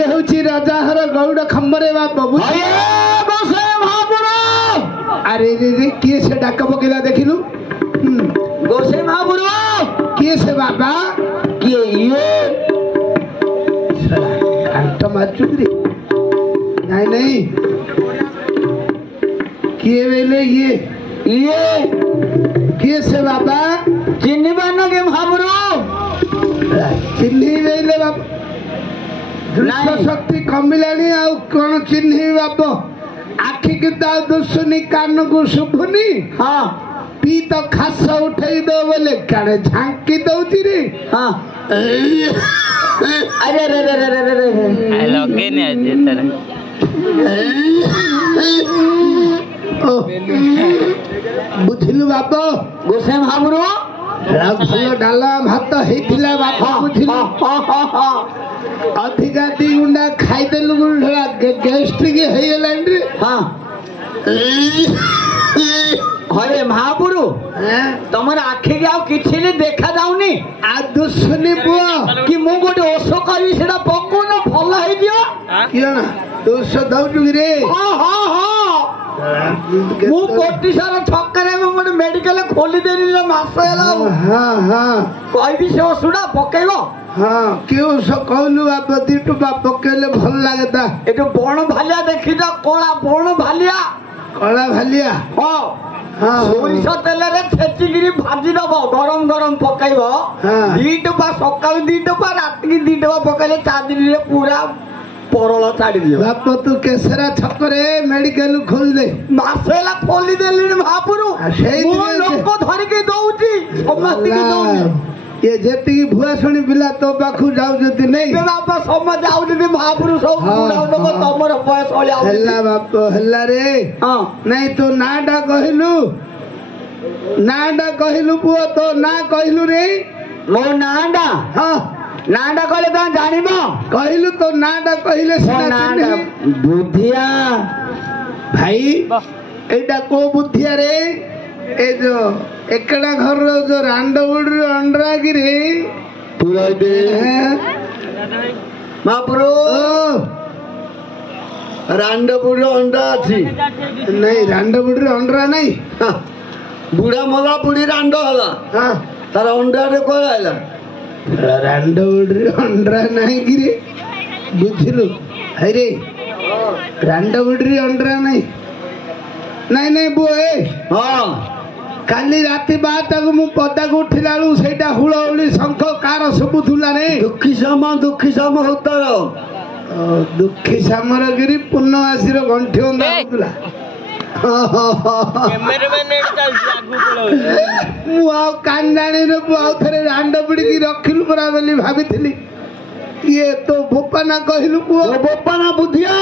ये हूँ राजार गौड़ खम्बरे बाप अरे रे रे किए से डाक पकेला देखिलु गोसे महापुरु किए से बाबा किए ये कांट माचुरी नहीं नहीं किए वेले ये किए से बाबा चिन्नी बानो के महापुरु चिन्ही वेले बाबा दृश्य शक्ति कमिलानी आउ कौन चिन्ही बाबा आखि की दाल दुसुनी कान को शुभुनी हाँ पी तो खास उठाई दो बोले काने झांकी दौती रे हाँ अरे रे रे रे रे रे रे लगे नहीं आजे तेरे बुझिलु बाबा गोसे महापुरु भलो डाला भात हेतिला बाबा बुझिलु अधिका दी गुंडा खाई देलु गुंडा गैस्ट्रिक हे गेलान रे हाँ अरे महापुरु तमर आखि के आउ किछि ने देखा जाउनी आ दुसुनी बुआ कि मु गोटे ओसो करी सेटा पकोन भल हे दियो किना दोष दौजु रे हाँ हाँ हाँ मु कोटी सारा छक्करे में मोटे मेडिकल खोली देनी ले मास हैला हाँ हाँ कोई भी से ओसुडा पकेइबो हाँ क्यों सो कहलु आप दिटु बा पकेले भल लागता ए तो बण भालिया देखि त कोला बण भालिया कला भालिया हाँ हाँ सोरिष तेल रे छेचिगिरी भाजी दबो गरम गरम पकाइबो हाँ। 2 टपा सकाळ 2 टपा रात की 2 टपा पकाइले 4 दिन रे पूरा परल छाड़ी दियो बाप तू केसरा छकरे मेडिकल खोल दे मासेला खोली देली महापुरु सेई मो लोक धरि के दउची समस्त के दउची ये जेती भुआ सुनी बिला तो पाखु जाउ जति नहीं ए बाबा समझ आउली महापुरु सब बुढ़ा लोक तमर बयस होली आउ हल्ला बाप हल्ला रे हां नहीं तो नाडा कहलु पुओ तो ना कहलु रे मो नाडा हां नाडा कहले त जानिबो कहलु तो नाडा कहले सिना बुद्धिया भाई एटा को बुद्धिया रे ए जो एकड़ा घर रो जो रांडबुड अंडरा गिरे पूरा दे महापुरु रांडबुड अंडा अछि नहीं रांडबुड रे अंडरा नहीं बुढ़ा मला बुढ़ी रांड हला हां तार अंडा रे को आइला रांडबुड रे अंडरा नहीं गिरे बुझिलु अरे रांडबुड रे अंडरा नहीं नहीं नहीं बुए हां काली राति बात मु पदा को उठिला लु सेटा हुळहुळी शंख कार सुबुथुला रे दुखी साम होतार दुखी सामर गिरी पूर्णवासी रो गंठी होंदा होतुला कैमरामैन ने चल आगु पळो मु आ कांडाणी रे मु आ थरे रांडबुडी की रखिलु परा बोली भाबिथिली ये तो बोपाना कहिलु पुओ बोपाना बुद्धिया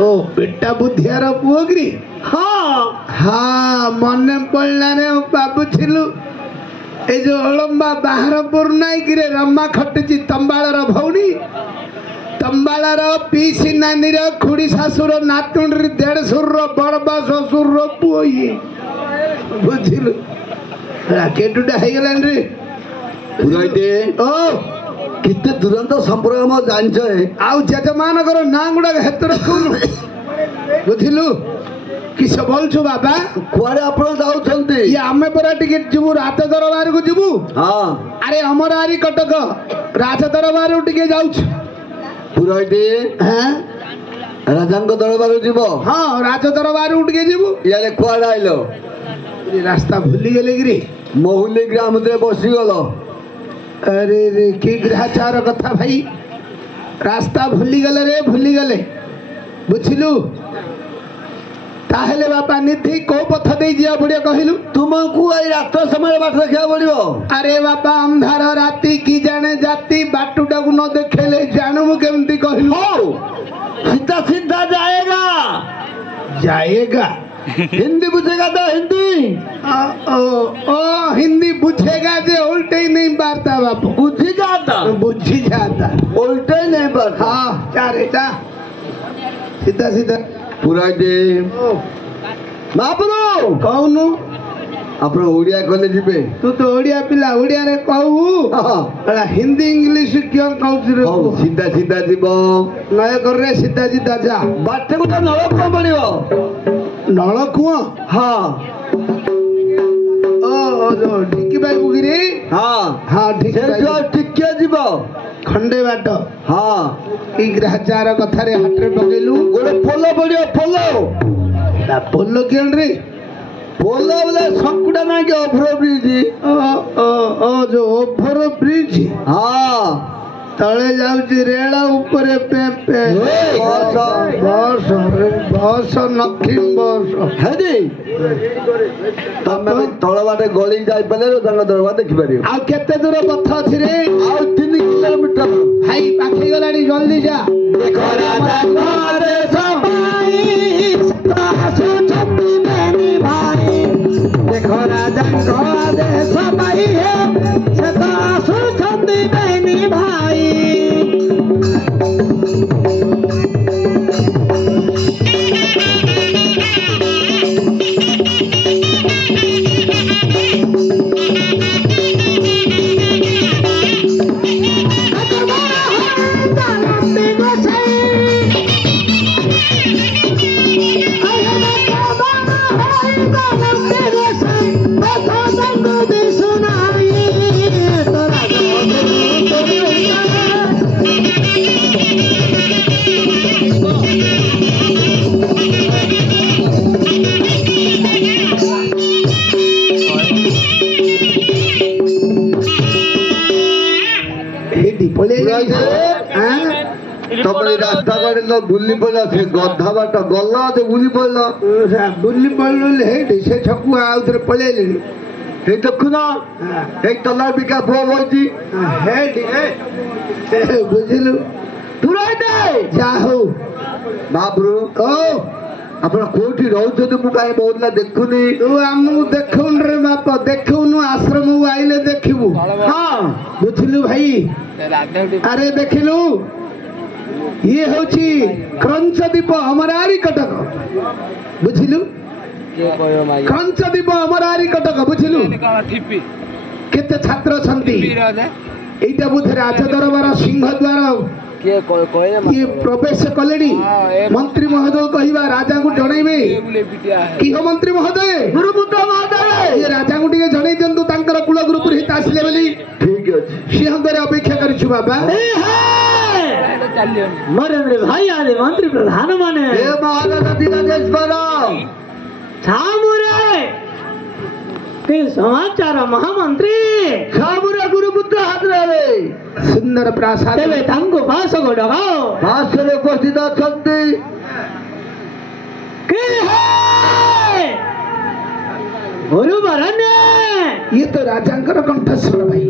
ओ बेटा बुद्धियार पुओ गिरी हाँ हाँ मने पड़ला रे बाबू छिलु ए जो अलम्बा बाहर पुरनाई गिरे रम्मा खटची तंबाळर भौणी तंबाळर पीसी नानी रे खुड़ी सासुर नातुंडरी देढ़सुर रो बड़बा ससुर रो पुओ ये बुझिलु राकेटुडा हे गेलन रे पुराइते ओ किते दुरंत संपर्क म जानछ आउ जजमान करो नांगुडा हेतर कुल बुझिलु किस बोलछु बाबा कुआरे आपण जाउछन्ती ये आमे परा टिकट जिबु रात दरबार को जिबु हां अरे हमर आरी कटक राज दरबार टिके जाउछ पुराइते हैं राजांग दरबार जीवो हां राज दरबार टिके जिबु याले कुआरे आइलो रास्ता भूली गेले गिरी महुली ग्राम रे बसी गलो अरे रे की ग्रहचार कथा भाई रास्ता भूली गले रे भूली गले बुझिलु ताहेले बापा निथि को पथ दे जिया बड़िया कहिलु तुमको आई रात समय बाट रखिया पड़िबो अरे बापा अंधार राती की जाने जाती बाटुटा को न देखेले जानू केमती कहिलु सीधा सीधा जाएगा हिंदी बुझेगा तो हिंदी ओ हिंदी बुझेगा जे उल्टे ही नहीं बारता बापू बुझी जाता उल्टे नहीं बारता हाँ क्या रेटा सीधा सीधा पूरा दे महापुरु कौन ଆପଣ ଓଡ଼ିଆ କଲେ ଯିବେ ତୁ ତ ଓଡ଼ିଆ ପିଲା ଓଡ଼ିଆରେ କହିବୁ ହେଲା ହିନ୍ଦୀ ଇଂଲିଶ କିଅ କହୁଛୁ ରେ ହଉ ସିଧା ସିଧା ଯିବ ନୟାଗଡ଼ରେ ସିଧା ସିଧା ଯା ବାଟକୁ ତ ନଳକୂଅ ପଡ଼ିବ ନଳକୂଅ ହଁ ଓ ଯୋଉ ଢିକି ପାଇବୁ କିରେ ହଁ ହଁ ଢିକି ସେଇଠୁ ଆଉ ଟିକେ ଯିବ ଖଣ୍ଡେ ବାଟ ହଁ କି ଗ୍ରାହଚାର କଥାରେ ହାଟରେ ପକେଇଲୁ ଗୋଟେ ପୋଲ ପଡ଼ିବ ପୋଲ ପୋଲ କିଅଣରେ ପୋଲ ବୋଲେ ଶଙ୍କୁଟା ନାହିଁ କି ଓଭର ବ୍ରିଜ ଯୋଉ ଓଭର ବ୍ରିଜ ହଁ ତଳେ ଯାଉଛି ରେଳ ଉପରେ ବସ ନଖିନ ବସ ହେରି ତମେ ତଳ ବାଟେ ଗଳି ଯାଇପାରିଲେ ତାଙ୍କ ଦରବାର ଦେଖିପାରିବ ଆଉ କେତେ ଦୂର ପଥ ଅଛି ରେ ଆଉ 3 କିଲୋମିଟର ଭାଇ ପାଖେଇ ଗଲାଣି ଜଲ୍ଦି ଯା ଦେଖ ରାଜାଙ୍କ ଆଦେଶ ପାଇ ସେ ତ ଆସୁଛନ୍ତି ବେନି ଭାଇ ତମେ ରାସ୍ତା ବାଟେ ତ ବୁଲି ପଡ଼ିଲ ସେ ଗଧା ବାଟ ଗଲ ଯେ ବୁଲି ପଡ଼ିଲ ବୁଲି ପଡ଼ିଲୁ ହେଇଠି ସେ ଛକୁ ଆଉ ଥରେ ପଳେଇଲିଣି ହେଇ ଦେଖୁନ ଏଇ ତଲା ବିକା ପୁଅ ବଇଛି ହେଇଠି ବୁଝିଲୁ ତୁ ରହିଦେ ଯାହା ହଉ ବାବୁରୁ ଓ ଆପଣ କୋଉଠି ରହୁଛନ୍ତି ମୁଁ କାହିଁ ବହୁତ ଦେଖୁନି ତୁ ଆମକୁ ଦେଖୁନୁ ରେ ବାପ ଦେଖୁନୁ ଆଶ୍ରମକୁ ଆଇଲେ ଦେଖିବୁ ହଁ ବୁଝିଲୁ ଭାଇ ଆରେ ଦେଖିଲୁ ଇଏ ହଉଛି କ୍ରଞ୍ଚ ଦ୍ୱୀପ ଅମରାରି କଟକ ବୁଝିଲୁ କ୍ରଞ୍ଚ ଦ୍ୱୀପ ଅମରାରି କଟକ ବୁଝିଲୁ କେତେ ଛାତ୍ର ଅଛନ୍ତି ଏଇଟା ବୋଧେ ରାଜଦରବାର ସିଂହ ଦ୍ୱାର କିଏ ପ୍ରବେଶ କଲେଣି ମନ୍ତ୍ରୀ ମହୋଦୟ କହିବା ରାଜାଙ୍କୁ ଜଣେଇବେ କିହ ମନ୍ତ୍ରୀ ମହୋଦୟ ଗୁରୁପୁତ୍ର ମହୋଦୟ ଇଏ ରାଜାଙ୍କୁ ଟିକେ ଜଣେଇ ଦିଅନ୍ତୁ ତାଙ୍କର କୁଳଗୁରୁ ପୁରୋହିତ ଆସିଲେ ବୋଲି ଠିକ ଅଛି ସିଂହଦ୍ୱାରେ ଅପେକ୍ଷା କରିଛୁ ବାବା ନରେନ୍ଦ୍ର ଭାଇ ଆରେ ମନ୍ତ୍ରୀ ପ୍ରଧାନ ମାନେ ଏ ମହାରାଜା ଦିନାଦେଶ୍ୱର ଛାମୁରେ କି ସମାଚାର ମହାମନ୍ତ୍ରୀ ଛାମୁରେ ଗୁରୁପୁତ୍ର ହାତରେ ସୁନ୍ଦର ପ୍ରାସାଦ ତେବେ ତାଙ୍କୁ ବାସ ଗୋଡକ ଭାଷରେ ଉପସ୍ଥିତ ଅଛନ୍ତି କି ଗୁରୁବରଣ୍ୟ ଇଏ ତ ରାଜାଙ୍କର କଣ୍ଠସ୍ୱର ଭାଇ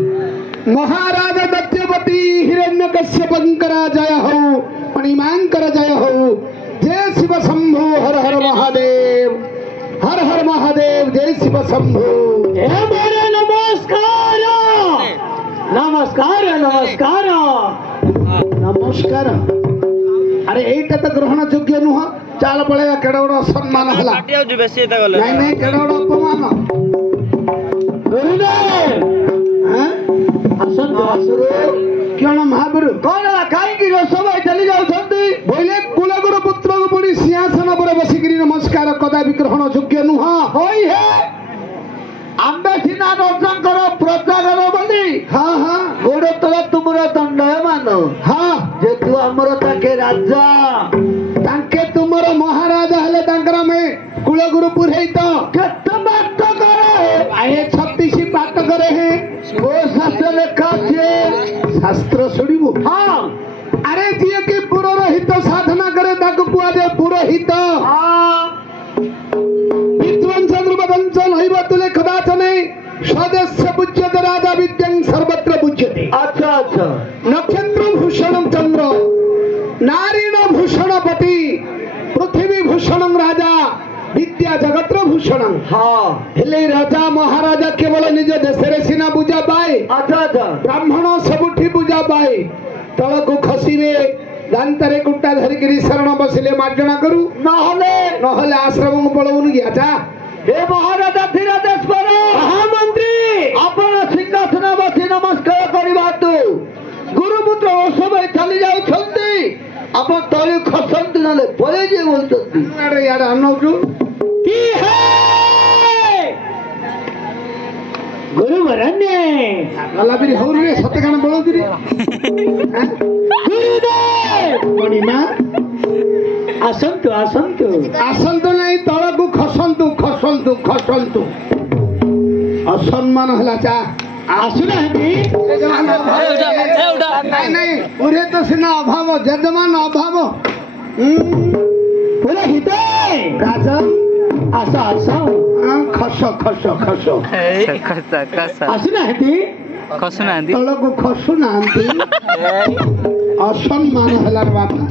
ମହାରାଜ ଦୈତ୍ୟପତି ହିରଣ୍ୟକଶ୍ୟପଙ୍କର ଜୟ ହଉ ମଣିମାଙ୍କର ଜୟ ହଉ ଜୟ ଶିବ ଶମ୍ଭୁ ହର ହର ମହାଦେବ हर हर महादेव जय शिव शंभु मेरे नमस्कार नमस्कार नमस्कार नमस्कार अरे एटा तो ग्रहण योग्य नुह चाल पड़ेगा केड़ बड़ सम्मान हला नहीं नहीं केड़ बड़ अपमान कौन महावीर कौन कहीं सबै चली जाऊँगी बोले कुलगुरु पुत्र को पड़ी सिंहासन पर बसिक नमस्कार कदापि ग्रहण योग्य नुह होई है आंबे सीना दर्शनकर प्रचार बोली हाँ हाँ गोड़ तला तुमर दंडयमान हाँ जेतु आमर ताके राजा ताके तुमर महाराजा हेले तांकर में कुलगुरु पुरोहित केते बात करे आए 36 बात करे हैं वो शास्त्र लेखा छे शास्त्र सुनिबो हाँ अरे जिए कि पुरोहित साधना करे ताको कुआ दे पुरोहित हाँ विद्वांस ध्रुवदंस नैव तुले कदाचन स्वदेश्य पूज्यते राजा विद्यं सर्वत्र पूज्यते अच्छा अच्छा नक्षत्र भूषण चंद्र नारीण भूषण पति पृथ्वी भूषण राजा विद्या जगत्र भूषण हाँ हेले राजा महाराजा केवल निज देश रे सीना पूजा पाए अच्छा अच्छा ब्राह्मण सबुठी पूजा पाए तल को खसीबे दांतरे कुट्टा धरिकी शरण बसिले मार्जना करू नहले नहले आश्रम को पळवनु गया जा हे महाराजा धीरदेश्वर ବସି ନମସ୍କାର କରିବା ତୁ ଗୁରୁପୁତ୍ର ଔଷଧ ଚାଲି ଯାଉଛନ୍ତି ଆପଣ ତଳେ ଖସନ୍ତୁ ନହେଲେ ପଳେଇ ଯିଏ କହୁଛନ୍ତି ଇଆଡେ ଅନଉଛୁ କି ହେ ଗୁରୁ ବରଣ୍ୟ ଗଲା ବି ହଉରେ ସତେ କାଣ ବଳଉଛୁ ରେ ମଣିମା ଆସନ୍ତୁ ଆସନ୍ତୁ ଆସନ୍ତୁ ନାହିଁ ତଳକୁ ଖସନ୍ତୁ ଖସନ୍ତୁ ଖସନ୍ତୁ ଅସମ୍ମାନ ହେଲା ଚା ଆସୁନାହାନ୍ତି ନାଇଁ ନାଇଁ ପୁରେ ତ ସିନା ଅଭାବ ଯଜମାନ ଅଭାବ ପୁରା ହିତ ରାଜନ ଆସ ଆସ ଖସ ଖସ ଖସ ଆସୁନାହାନ୍ତି ଖସୁନାହାନ୍ତି ତଳକୁ ଖସୁନାହାନ୍ତି ଅସମ୍ମାନ ହେଲା ବାପା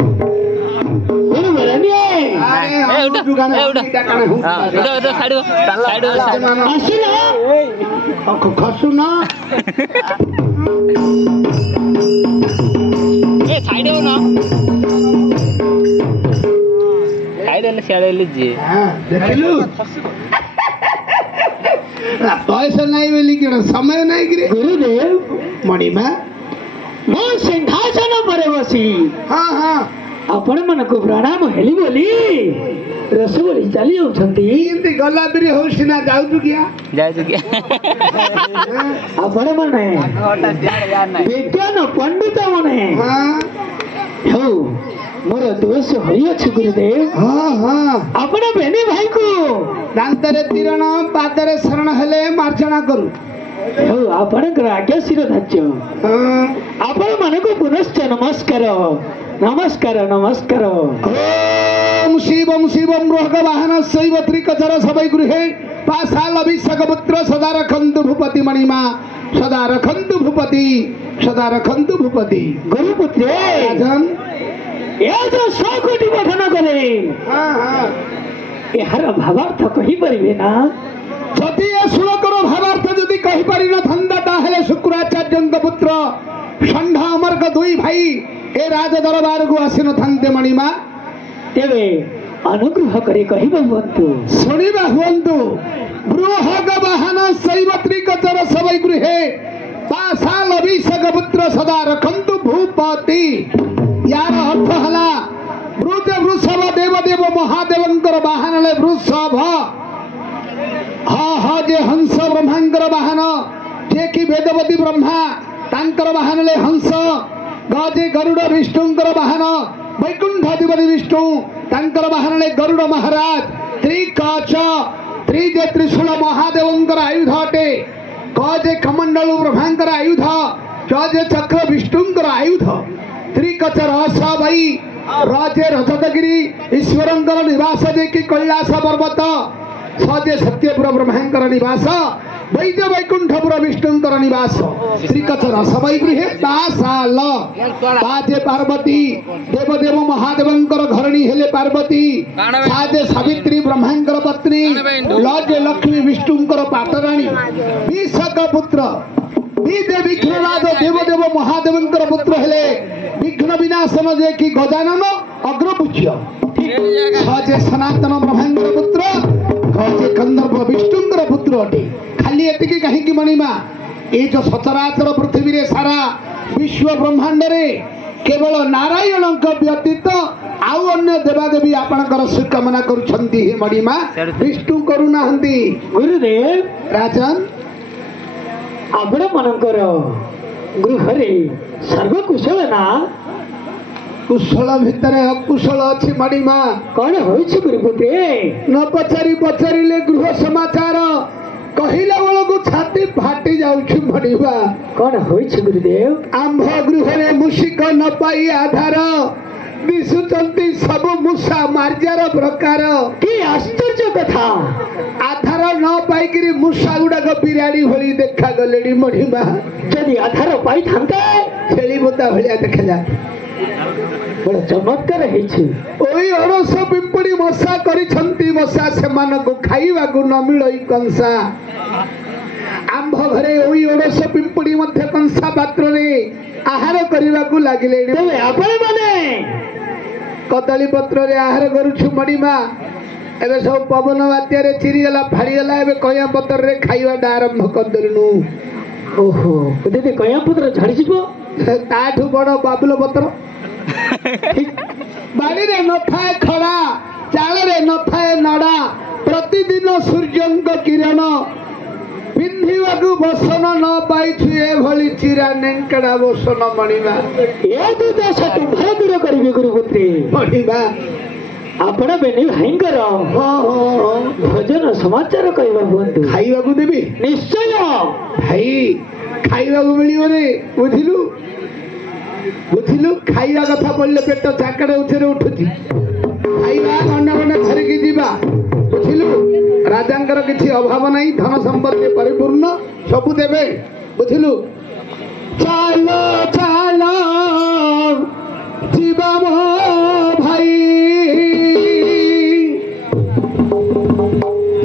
ଗୁରୁ ବରଣ୍ୟ ଆସିଲ ଖସୁନ ଦେଖିଲୁ ବୟସ ନାହିଁ ବୋଲି କିଣ ସମୟ ନାହିଁ କିରେ ଗୁରୁଦେବ ମଣିମା ମୁଁ ସିଂହାସନ ପରେ ବସି ହଁ ହଁ ଆପଣମାନଙ୍କୁ ପ୍ରଣାମ ହେଲି ବୋଲି ରସବଳି ଚାଲି ଯାଉଛନ୍ତି ଏମିତି ଗଲା ବିରି ହଉ ସିନା ଯାଉଛୁ କିଆ ଯାଉଛୁ କି ଆପଣମାନେ ବିଜ୍ଞାନ ପଣ୍ଡିତ ମାନେ ହଁ ହଉ ମୋର ଦୋଷ ହୋଇଅଛି ଗୁରୁଦେବ ହଁ ହଁ ଆପଣ ବେନି ଭାଇକୁ ଦାନ୍ତରେ ତୀରଣ ପାଦରେ ଶରଣ ହେଲେ ମାର୍ଜନା କରୁ ହଉ ଆପଣଙ୍କର ଆଜ୍ଞା ଶିରଧାର୍ଯ୍ୟ ହଁ ଆପଣ ମାନଙ୍କୁ ପୁନଶ୍ଚ ନମସ୍କାର ନମସ୍କାର ନମସ୍କାର ଓಂ ଶିବಂ ଶିବಂ ରୋଗ ବାହନ ଶୈବ ତ୍ରିକଚର ସबै ଗୃହେ ପାଶାଲ ଅଭିଷେକ ପୁତ୍ର ସଦା ରଖନ୍ତୁ ଭୂପତି ମଣିମା ସଦା ରଖନ୍ତୁ ଭୂପତି ସଦା ରଖନ୍ତୁ ଭୂପତି ଗୁରୁପୁତ୍ରେ ରାଜନ ଏ ଯୋଉ 100 କୋଟି ପଠନ କଲେ ହଁ ହଁ ଏହାର ଭାବାର୍ଥ କହିପାରିବେ ନା ଯଦି ଏ ଶ୍ଲୋକର ଭାବାର୍ଥ ଯଦି କହିପାରିନଥାନ୍ତା ତାହେଲେ ଶୁକ୍ରାଚାର୍ଯ୍ୟଙ୍କ ପୁତ୍ର ଷଣ୍ଢ ଅମର୍କ ଦୁଇ ଭାଇ ଏ ରାଜ ଦରବାରକୁ ଆସିନଥାନ୍ତେ ମଣିମା ତେବେ ଅନୁଗ୍ରହ କରି କହିବ ହୁଅନ୍ତୁ ଶୁଣିବା ହୁଅନ୍ତୁ ବୃହଗ ବାହନ ଶୈବ ତ୍ରିକଚର ସबै ଗୃହେ ପାଶାଲ ଅଭିଷେକ ପୁତ୍ର ସଦା ରଖନ୍ତୁ ଭୂପତି ୟାର ଅର୍ଥ ହେଲା ବୃଜ ବୃଷଭ ଦେବଦେବ ମହାଦେବଙ୍କର ବାହନ ହେଲେ ବୃଷଭ ହଁ ଯେ ହଂସ ବ୍ରହ୍ମାଙ୍କର ବାହନ ଯେ କି ବେଦବତୀ ବ୍ରହ୍ମା ତାଙ୍କର ବାହନ ହେଲେ ହଂସ ଗଜେ ଗରୁଡ଼ ବିଷ୍ଣୁଙ୍କର ବାହନ ବୈକୁଣ୍ଠାଧିପତି ବିଷ୍ଣୁ ତାଙ୍କର ବାହନ ହେଲେ ଗରୁଡ଼ ମହାରାଜ ତ୍ରିକଚ ତ୍ରିଜେ ତ୍ରିଶୂଳ ମହାଦେବଙ୍କର ଆୟୁଧ ଅଟେ ଗଜେ କମଣ୍ଡଳୁ ବ୍ରହ୍ମାଙ୍କର ଆୟୁଧ ଜଜେ ଚକ୍ର ବିଷ୍ଣୁଙ୍କର ଆୟୁଧ ତ୍ରିକଚ ରସ ଭାଇ ରଜେ ରଜତଗିରି ଈଶ୍ୱରଙ୍କର ନିବାସ ଯେ କି କୈଳାସ ପର୍ବତ ସଜେ ସତ୍ୟପୁର ବ୍ରହ୍ମାଙ୍କର ନିବାସ ବୈଜ ବୈକୁଣ୍ଠପୁର ବିଷ୍ଣୁଙ୍କର ନିବାସ ଶ୍ରୀକଚର ସବାଇ ଗୃହେ ପାଶାଲ ପାଜେ ପାର୍ବତୀ ଦେବଦେବ ମହାଦେବଙ୍କର ଘରଣୀ ହେଲେ ପାର୍ବତୀ ସାଜେ ସାବିତ୍ରୀ ବ୍ରହ୍ମାଙ୍କର ପତ୍ନୀ ଲଜେ ଲକ୍ଷ୍ମୀ ବିଷ୍ଣୁଙ୍କର ପାଟରାଣୀ ବିଶକ ପୁତ୍ର ବିଦେ ବିଘ୍ନରାଜ ଦେବଦେବ ମହାଦେବଙ୍କର ପୁତ୍ର ହେଲେ ବିଘ୍ନ ବିନାଶନ ଯେ କି ଗଜାନନ ଅଗ୍ରପୂଜ୍ୟ ସଜେ ସନାତନ ବ୍ରହ୍ମାଙ୍କର ପୁତ୍ର ଗଜେ କନ୍ଦର୍ପ ବିଷ୍ଣୁଙ୍କର ପୁତ୍ର ଅଟେ ଖାଲି ଏତିକି କାହିଁକି ମଣିମା ଏଇ ଯୋଉ ସଚରାଚର ପୃଥିବୀରେ ସାରା ବିଶ୍ୱ ବ୍ରହ୍ମାଣ୍ଡରେ କେବଳ ନାରାୟଣଙ୍କ ବ୍ୟତୀତ ଆଉ ଅନ୍ୟ ଦେବାଦେବୀ ଆପଣଙ୍କର ସୁକାମନା କରୁଛନ୍ତି ହେ ମଣିମା ବିଷ୍ଣୁ କରୁନାହାନ୍ତି ଗୁରୁଦେବ ରାଜନ ଆପଣ ମାନଙ୍କର ଗୃହରେ ସର୍ବକୁଶଳ ନା କୁଶଳ ଭିତରେ ଅକୁଶଳ ଅଛି ମଣିମା କଣ ହୋଇଛି ଗୁରୁପୁତ୍ରେ ନ ପଚାରି ପଚାରିଲେ ଗୃହ ସମାଚାର କହିଲା ବେଳକୁ ଛାତି ଫାଟି ଯାଉଛି ମଣିମା କଣ ହୋଇଛି ଗୁରୁଦେବ ଆମ୍ଭ ଗୃହରେ ମୂଷିକ ନ ପାଇ ଆଧାର ଦିଶୁଛନ୍ତି ସବୁ ମୂଷା ମାର୍ଜାର ପ୍ରକାର କି ଆଶ୍ଚର୍ଯ୍ୟ କଥା ଆଧାର ନ ପାଇକିରି ମୂଷା ଗୁଡାକ ବିରାଡି ଭଳି ଦେଖାଗଲେଣି ମଣିମା ଯଦି ଆଧାର ପାଇଥାନ୍ତେ ଛେଳି ବୋତା ଭଳିଆ ଦେଖାଯାଏ ବଡ଼ ଚମତ୍କାର ହେଇଛି ଓଇ ଅରସ ପିମ୍ପୁଡି ମଶା କରିଛନ୍ତି ମଶା ସେମାନଙ୍କୁ ଖାଇବାକୁ ନ ମିଳଇ କଂସା ଆମ୍ଭ ଘରେ ଓଇ ଅରସ ପିମ୍ପୁଡି ମଧ୍ୟ କଂସା ପାତ୍ରରେ ଆହାର କରିବାକୁ ଲାଗିଲେଣି ତେବେ ଆପଣମାନେ କଦଳୀ ପତ୍ରରେ ଆହାର କରୁଛୁ ମଣିମା ଏବେ ସବୁ ପବନ ବାତ୍ୟାରେ ଚିରିଗଲା ଫାଡ଼ିଗଲା ଏବେ କଇଁଆ ପତ୍ରରେ ଖାଇବାଟା ଆରମ୍ଭ କରିଦେଲୁଣୁ ଓହୋ ଯଦି କଇଁଆ ପତ୍ର ଝଡ଼ିଯିବ ତାଠୁ ବଡ ବାବୁଲ ପତ୍ର। ବାଡ଼ିରେ ନଥାଏ ଖଡ଼ା, ଚାଳରେ ନଥାଏ ନଡ଼ା, ପ୍ରତିଦିନ ସୂର୍ଯ୍ୟଙ୍କ କିରଣ, ପିନ୍ଧିବାକୁ ବସନ ନ ପାଇଛୁ ଏଭଳି ଚିରା ନେଙ୍କଡ଼ା ବସନ ମଣିବା। ଏ ଦୁର୍ଦ୍ଦଶାକୁ ଭଲ ଦୂର କରିବେ ଗୁରୁପୁତ୍ରୀ। ମଣିବା ଆପଣ ବେନି ଭାଇଙ୍କର ଭୋଜନ ସମାଚାର କହିବା ହୁଅନ୍ତୁ। ଖାଇବାକୁ ଦେବି? ନିଶ୍ଚୟ ଭାଇ ଖାଇବାକୁ ମିଳିବନି, ବୁଝିଲୁ ବୁଝିଲୁ। ଖାଇବା କଥା ପଡ଼ିଲେ ପେଟ ଚାକଡ ଉଛରେ ଉଠୁଛି। ଖାଇବା ଗଣ୍ଡା ଗଣ୍ଡା ଧରିକି ଯିବା, ବୁଝିଲୁ। ରାଜାଙ୍କର କିଛି ଅଭାବ ନାହିଁ, ଧନ ସମ୍ପତ୍ତି ପରିପୂର୍ଣ୍ଣ, ସବୁ ଦେବେ, ବୁଝିଲୁ। ଚାଲ ଚାଲ ଯିବା ମୋ ଭାଇ,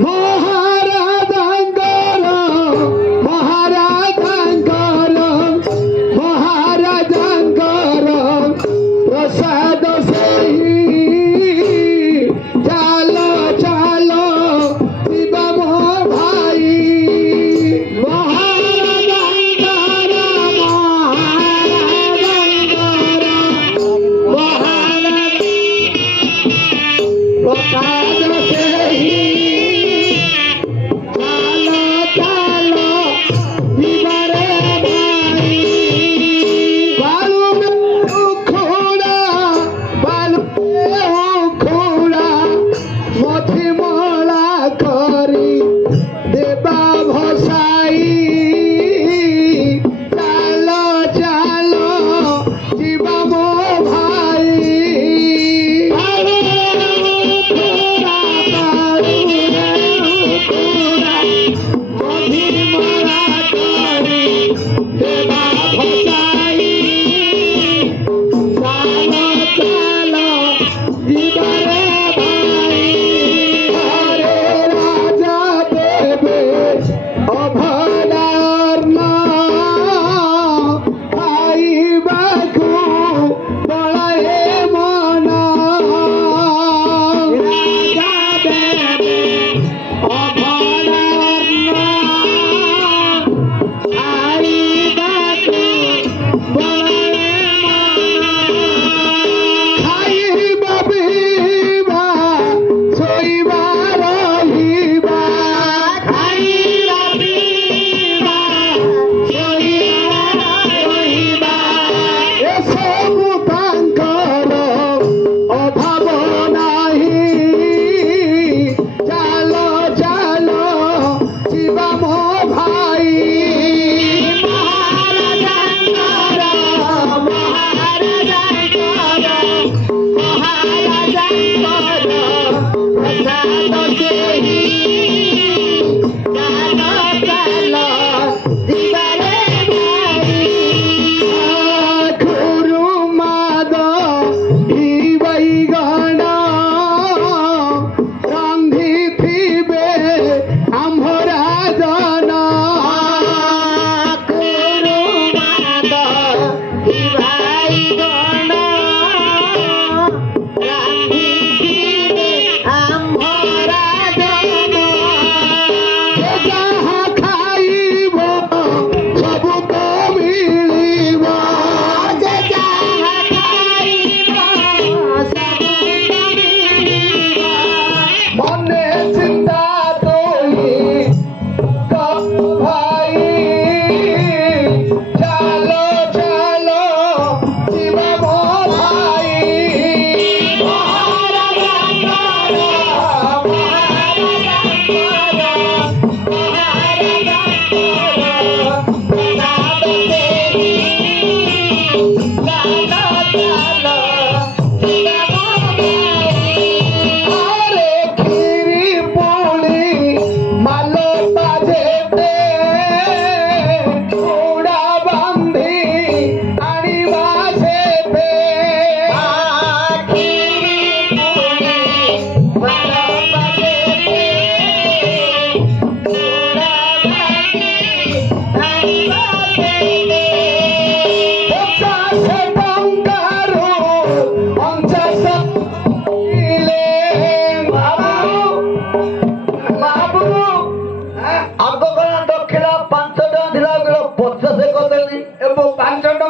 ମହାରାଜାଙ୍କର ପ୍ରସାଦ ସେହି। ଚାଲ ଚାଲ ଯିବା ମୋ ଭାଇ, ପ୍ରସାଦ ସେହି। ଚାଲ ଚାଲ ଯିବାରେ ଭାଇ, ବାଳୁ ଖୋଡ଼ା ମଥି ମଳା କରି ଦେବା ଭସାଇ। ଚାଲ ଚାଲ ଯିବା ମୋ ଭାଇ, ମଥି ମଳା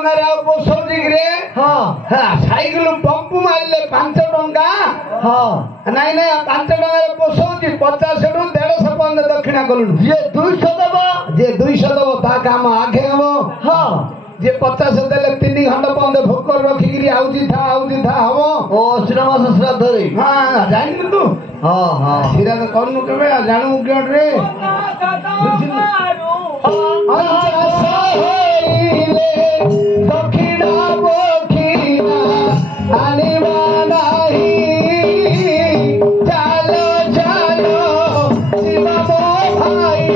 ଟଙ୍କାରେ ଆଉ ପୋଷଉଛି କିରେ? ହଁ ସାଇକେଲ ପମ୍ପ ମାରିଲେ 5 ଟଙ୍କା। ହଁ ନାଇଁ ନାଇଁ 5 ଟଙ୍କାରେ ପୋଷଉଛି 50 ରୁ 150 ପର୍ଯ୍ୟନ୍ତ ଦକ୍ଷିଣା କଲୁଣି। ଯିଏ 200 ଦବ ଯିଏ 200 ଦବ ତା କାମ ଆଗେ ହବ। ହଁ ଯିଏ 50 ଦେଲେ 3 ଘଣ୍ଟା ପର୍ଯ୍ୟନ୍ତ ଭୋକ ରଖିକିରି ଆଉଜି ଥା ହବ। ଓ ଅଶ୍ୱିନ ମାସ ଶ୍ରାଦ୍ଧରେ ହଁ ଜାଣିନୁ ତୁ? ହଁ ହଁ ଶ୍ରାଦ୍ଧ କରୁନୁ କେବେ? ଜାଣିବୁ କେଉଁଠି? ଦକ୍ଷିଣା ପକ୍ଷିଣା ଆଣିବା ନାହିଁ। ଚାଲ ଚାଲ ଶିବ ମୋ ଭାଇ।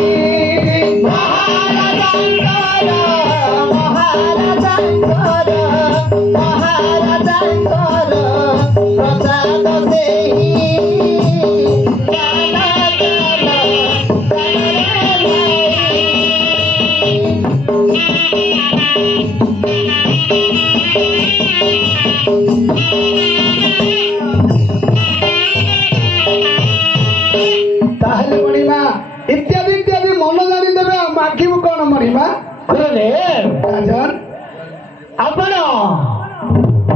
ତାହେଲେ ମଣିମା ଇତ୍ୟାଦି ଇତ୍ୟାଦି ମନ ଜାଣିଦେବେ। ଆଉ ମାଗିବୁ କଣ ମଣିମା? ରାଜନ ଆପଣ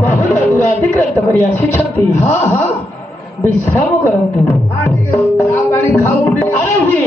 ବହୁତ ଦୂର ଅତିକ୍ରାନ୍ତ କରି ଆସିଛନ୍ତି। ହଁ ହଁ ବିଶ୍ରାମ କରନ୍ତୁ। ଟିକେ ଚା ପାଣି ଖାଉ ଟିକେ। ଆରମ୍ଭୀ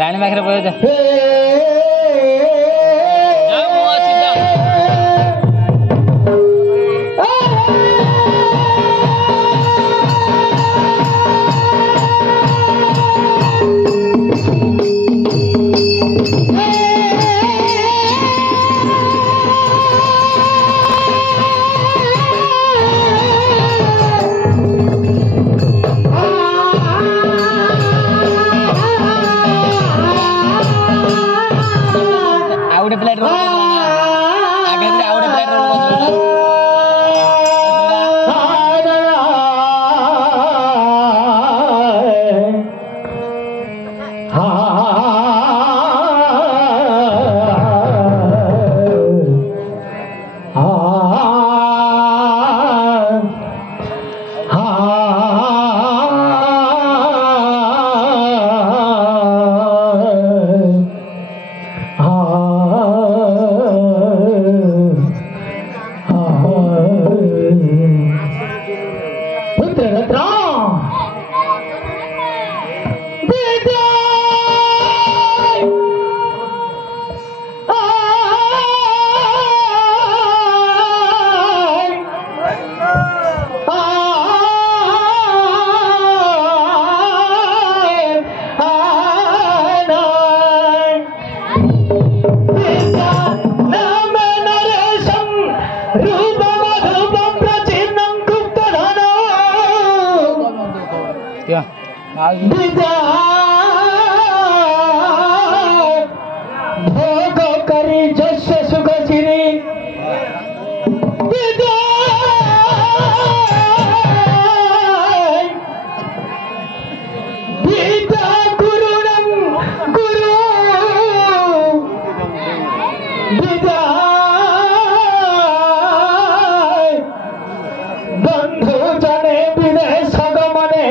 ରାଣୀ ପାଖରେ ବଇଛ। भोग करी जस्य सुख सिरी विद्या गुरुणं गुरु विद्या बंधु जने विदेश गमने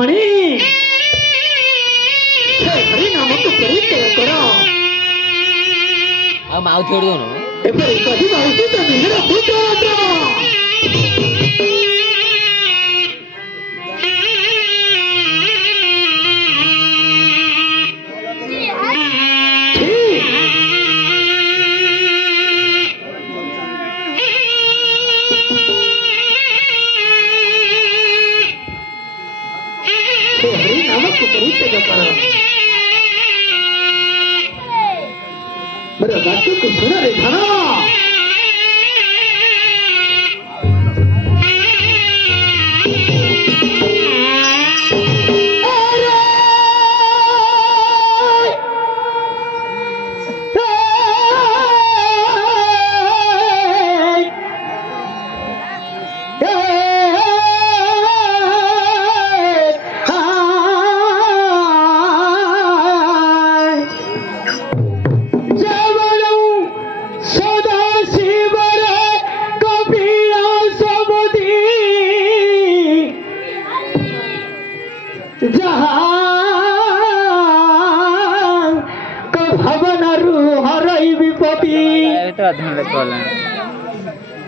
ଚିନ୍ତାମଣି ସେ ହରି ନାମକୁ ପରିତ୍ୟାଗ କର। ଆଉ ମାଉ ଥୋଡ଼ି ଦଉନ ଏପରି କହିବା ଉଚିତ ନୁହେଁ ପୁତ୍ର। हरि नामक परित्याग कर। मेरा बातों को सुना रे धना।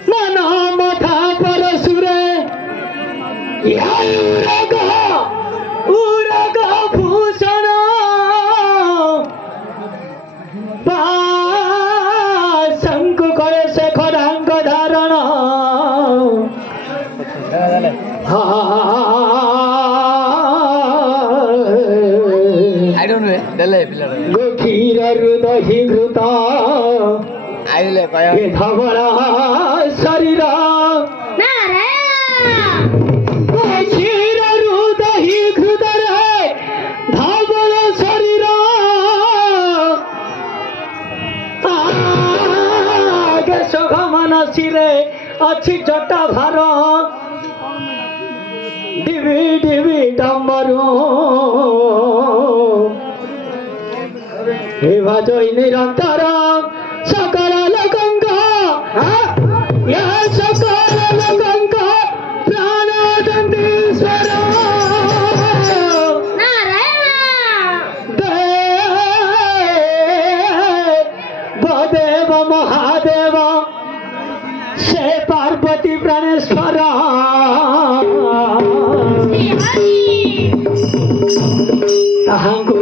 मना मथा परसुरे उरग भूषण शंकु करे शेखरांग धारण क्षीर दही घृत धवला शरीर क्षीर दही घृत धवल शरीर शोभमन शिरे अच्छी जटा भार डिबी डिबी डम्बरू हे भजई निरंतर सकल लोकंक सकल लोकंक प्राणदंडीश्वर देव महादेव से पार्वती प्राणेश्वर ताहांको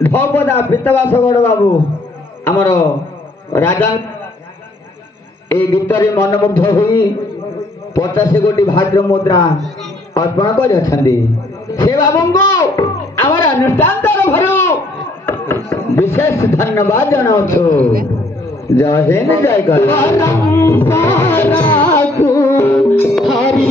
ଢପଦା ପିତବାସ ଗଡ଼ ବାବୁ ଆମର ରାଜା এই গীତରେ মনোমুগ্ধ হই 50 কোটি ভাদ্র মুদ্রা অর্পণ করেছেন সে বাবুঙ্কু আমার অনুষ্ঠান তরফରୁ বিশেষ ধন্যবাদ জানাচ্ছু জয় হিন্দ জয় কর হরি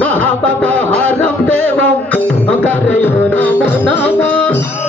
महापापहारं देवं करयो नमो नमः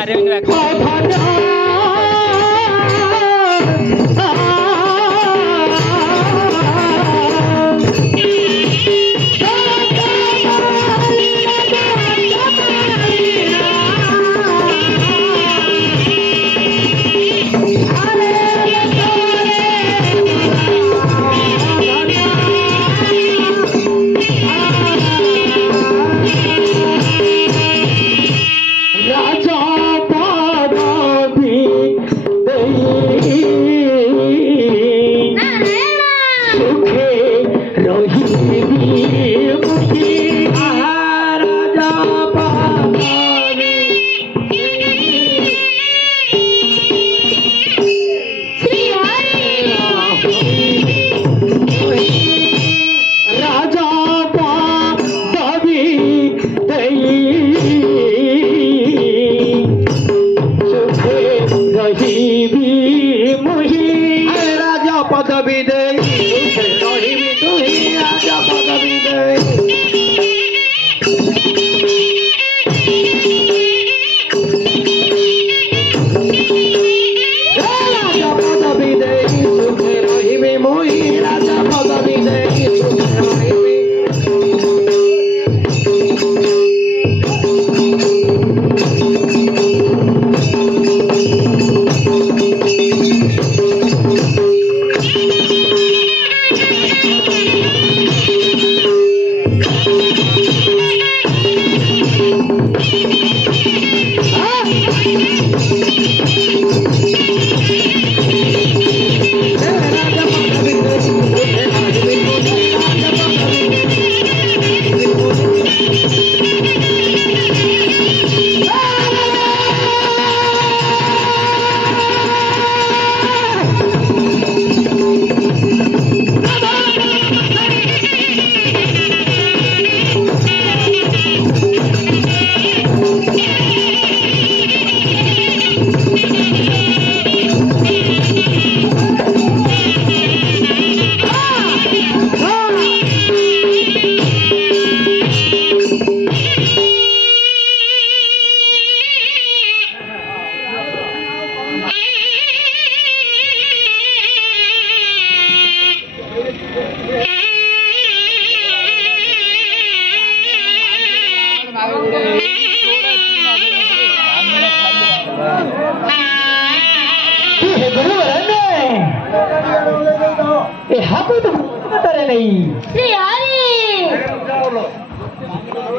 4 ମିନିଟ୍ ବାକି।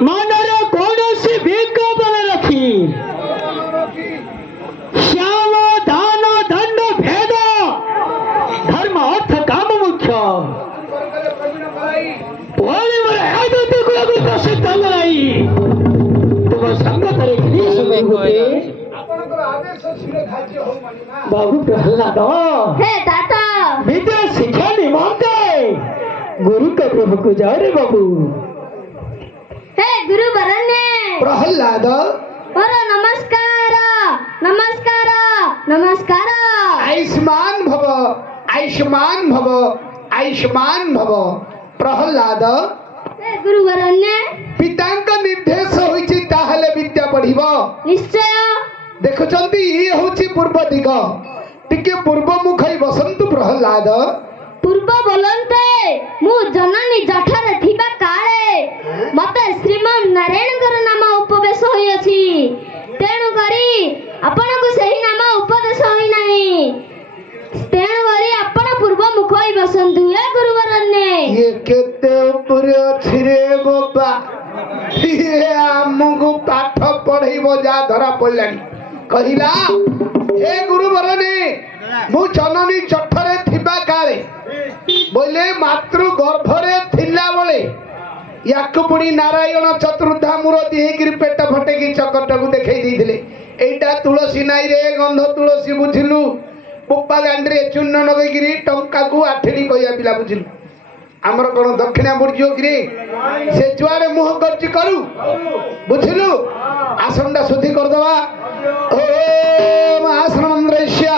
मनरे कौनसी विज्ञापन रखी श्याम दान दंड भेद धर्म अर्थ काम मुख्य प्रसिद्ध बनाई तुम संगत बाबू प्रहलाद विद्या शिक्षा निमंते गुरु के प्रभु को जाओ रे बाबू हे गुरु वरण्य प्रहलाद और नमस्कार नमस्कार नमस्कार आयुष्मान भव आयुष्मान भव आयुष्मान भव प्रहलाद हे गुरु वरण्य पितांक निर्देश होइछि ताहले विद्या पढ़िबो निश्चय देखुचंती ई होछि पूर्व दिग टिके पूर्व मुखई बसंतु प्रहलाद पूर्व बोलन्ते मु जननी जठरे थिबा काले मते श्रीमान नारायणकर नाम उपदेश होई अछि तेणु करी आपण को सही नाम उपदेश होई नाही तेणु करी आपण पूर्व मुख होई बसंतु हे गुरुवरन्ने ये केते ऊपर अछि रे बाबा ये हमगु पाठ पढ़िबो जा धरा पड़लानी कहिला हे गुरुवरने मु जननी जठरे थिबा काले बोले मातृ गर्भरे थिला बळे याकु पुणी नारायण चतुर्धा मूर्ति हेकिरी पेट फटेकी चकटकु देखै दिथिले एटा तुलसी नाई रे गंध तुलसी बुझिलु पुप्पा गांडरे चूर्ण नगैकिरी टंका को आठेडी कहिया पिला बुझिलु आमर कोन दक्षिणा बुर्जियो किरे से जुआरे मुह गर्जी करू बुझिलु आसनडा शुद्धि कर दवा ओम आसन मंद्रस्या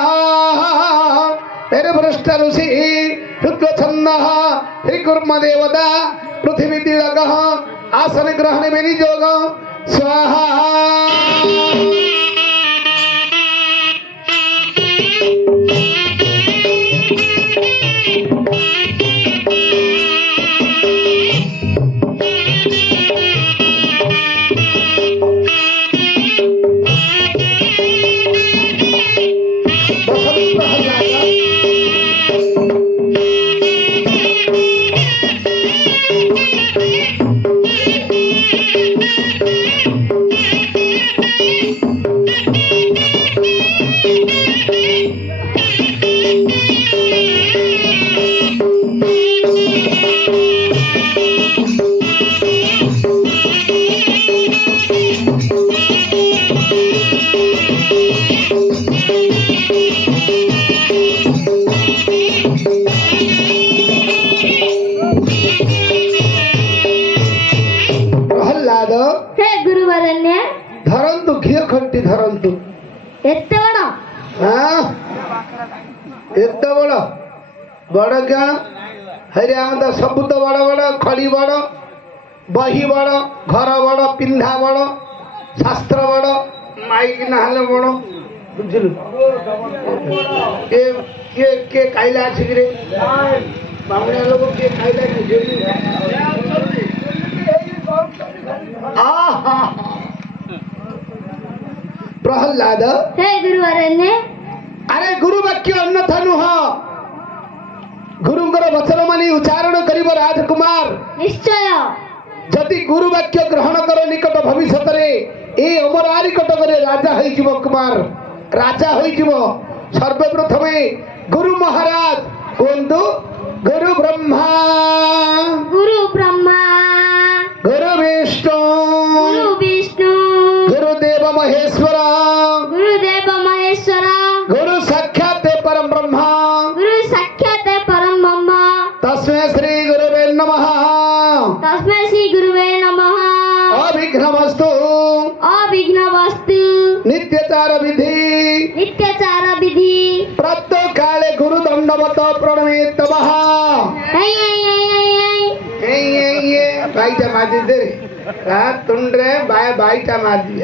तेरे भ्रष्ट ऋषि रुद्र छन्दः त्रिकुर्म देवता पृथ्वी तिलकः आसन ग्रहण विनियोग स्वाहा ଧରନ୍ତୁ। ଏତେ ବଡ଼ ହଁ ଏତେ ବଡ଼ ବଡ଼ କ'ଣ ହେରେ ଆମ ତ ସବୁ ତ ବଡ଼ ବଡ଼ ଖଡ଼ି ବଡ଼ ବହି ବଡ଼ ଘର ବଡ଼ ପିନ୍ଧା ବଡ଼ ଶାସ୍ତ୍ର ବଡ଼ ମାଇକ ନହେଲେ ବଡ଼ ବୁଝିଲୁ କିଏ କିଏ କିଏ ଖାଇଲା ଆସିକିରି ବାମୁଣିଆ ଲୋକ କିଏ ଖାଇଲା ପ୍ରହଲ୍ଲାଦ ହେ ଗୁରୁବରେଣ୍ୟ ଆରେ ଗୁରୁ ବାକ୍ୟ ଅନ୍ୟଥା ନୁହଁ ଗୁରୁଙ୍କର ବଚନ ମାନି ଉଚ୍ଚାରଣ କରିବ ରାଜକୁମାର ନିଶ୍ଚୟ ଯଦି ଗୁରୁ ବାକ୍ୟ ଗ୍ରହଣ କର ନିକଟ ଭବିଷ୍ୟତରେ ଏ ଅମରାରି କଟକରେ ରାଜା ହୋଇଯିବ କୁମାର ରାଜା ହୋଇଯିବ ସର୍ବପ୍ରଥମେ ଗୁରୁ ମହାରାଜ କୁହନ୍ତୁ ଗୁରୁ ବ୍ରହ୍ମା ଗୁରୁ ବିଷ୍ଣୁ ଗୁରୁଦେବ ମହେଶ୍ୱର ଗୁରୁ ସାକ୍ଷାତ ପରମ ବ୍ରହ୍ମ ତସ୍ମୈ ଶ୍ରୀ ଗୁରୁବେ ନମଃ ଅବିଘ୍ନମସ୍ତୁ ନିତ୍ୟଚାର ବିଧି ପ୍ରତ୍ୟେକ କାଳେ ଗୁରୁ ଦଣ୍ଡବତ ପ୍ରଣମେତବଃ ବାଇଟା ମାରି ଦେ ତୁଣ୍ଡରେ ବାଇଟା ମାରି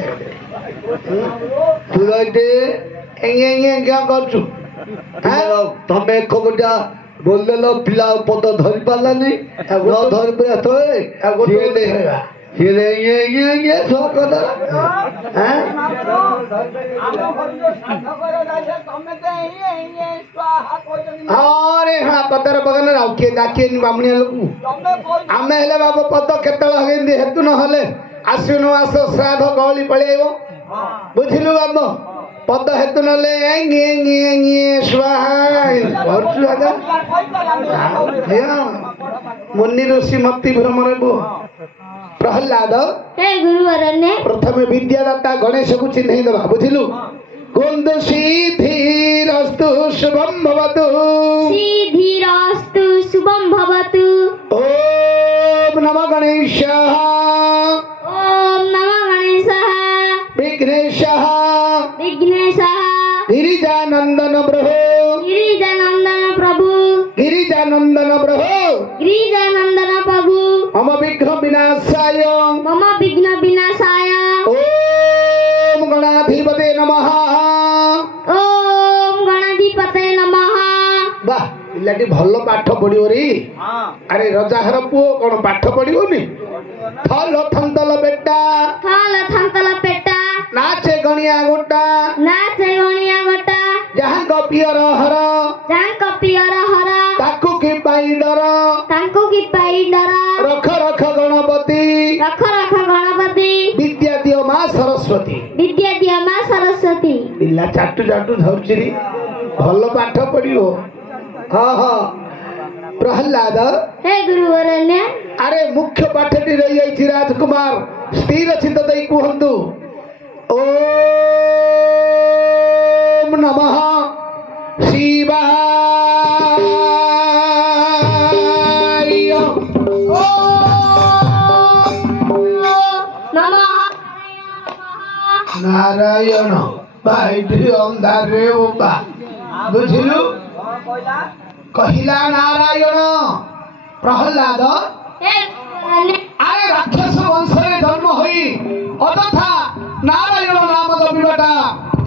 ତୁ क्या କରୁଛୁ ତମେ ଏକଗୋଟା ବୋଲିଦେଲ ପିଲା ପଦ ଧରି ପାରିଲାନି ନ ଧରି ପାରିଲା ତ ପଦର ବଗନରେ ଆଉ କିଏ ଡାକିଏନି ବାମୁଣିଆ ଲୋକକୁ ଆମେ ହେଲେ ବାବୁ ପଦ କେତେବେଳେ ହଗେଇନ୍ତି ହେତୁ ନହେଲେ ଆଶ୍ୱିନ ମାସ ଶ୍ରାଦ୍ଧ ଗହଳି ପଳେଇବ ବୁଝିଲୁ ବାବୁ ପଦ ହେତୁ ନହେଲେ ମୁନି ଋଷି ମତି ଭ୍ରମରେ ପ୍ରହଲ୍ଲାଦ ପ୍ରଥମେ ବିଦ୍ୟାଦାତା ଗଣେଶକୁ ଚିହ୍ନେଇ ଦେବା ବୁଝିଲୁ କୁହନ୍ତୁ ସିଦ୍ଧିରସ୍ତୁ ଶୁଭମ୍ ଭବତୁ ଓମ୍ ନମଃ ଗଣେଶାୟ विघ्नेशः गिरिजानंदन प्रभु मम विघ्न विनाशाय ओम गणाधिपते नमः वाह पिलाटी भल पाठ पढ़ियो रे अरे रजाहर पुओ कौन पाठ पढ़ियोनी थल थंतल बेटा नाचे गणिया गोटा जहाँ पियर हर ताकू की पाई डर रख रख गणपति विद्या दियो माँ सरस्वती पिला चाटू चाटू धरची भल पाठ पढ़ियो हाँ हाँ प्रहल्लाद अरे मुख्य पाठटी रही जाइए राजकुमार स्थिर चित्त दई कहतु ओम नमः शिवाय नारायण भाई अंधारे बा बुझिलु कहिला नारायण प्रहल्लाद अरे राक्षस वंश जन्म होई अतथा नारायण नाम जपिबाटा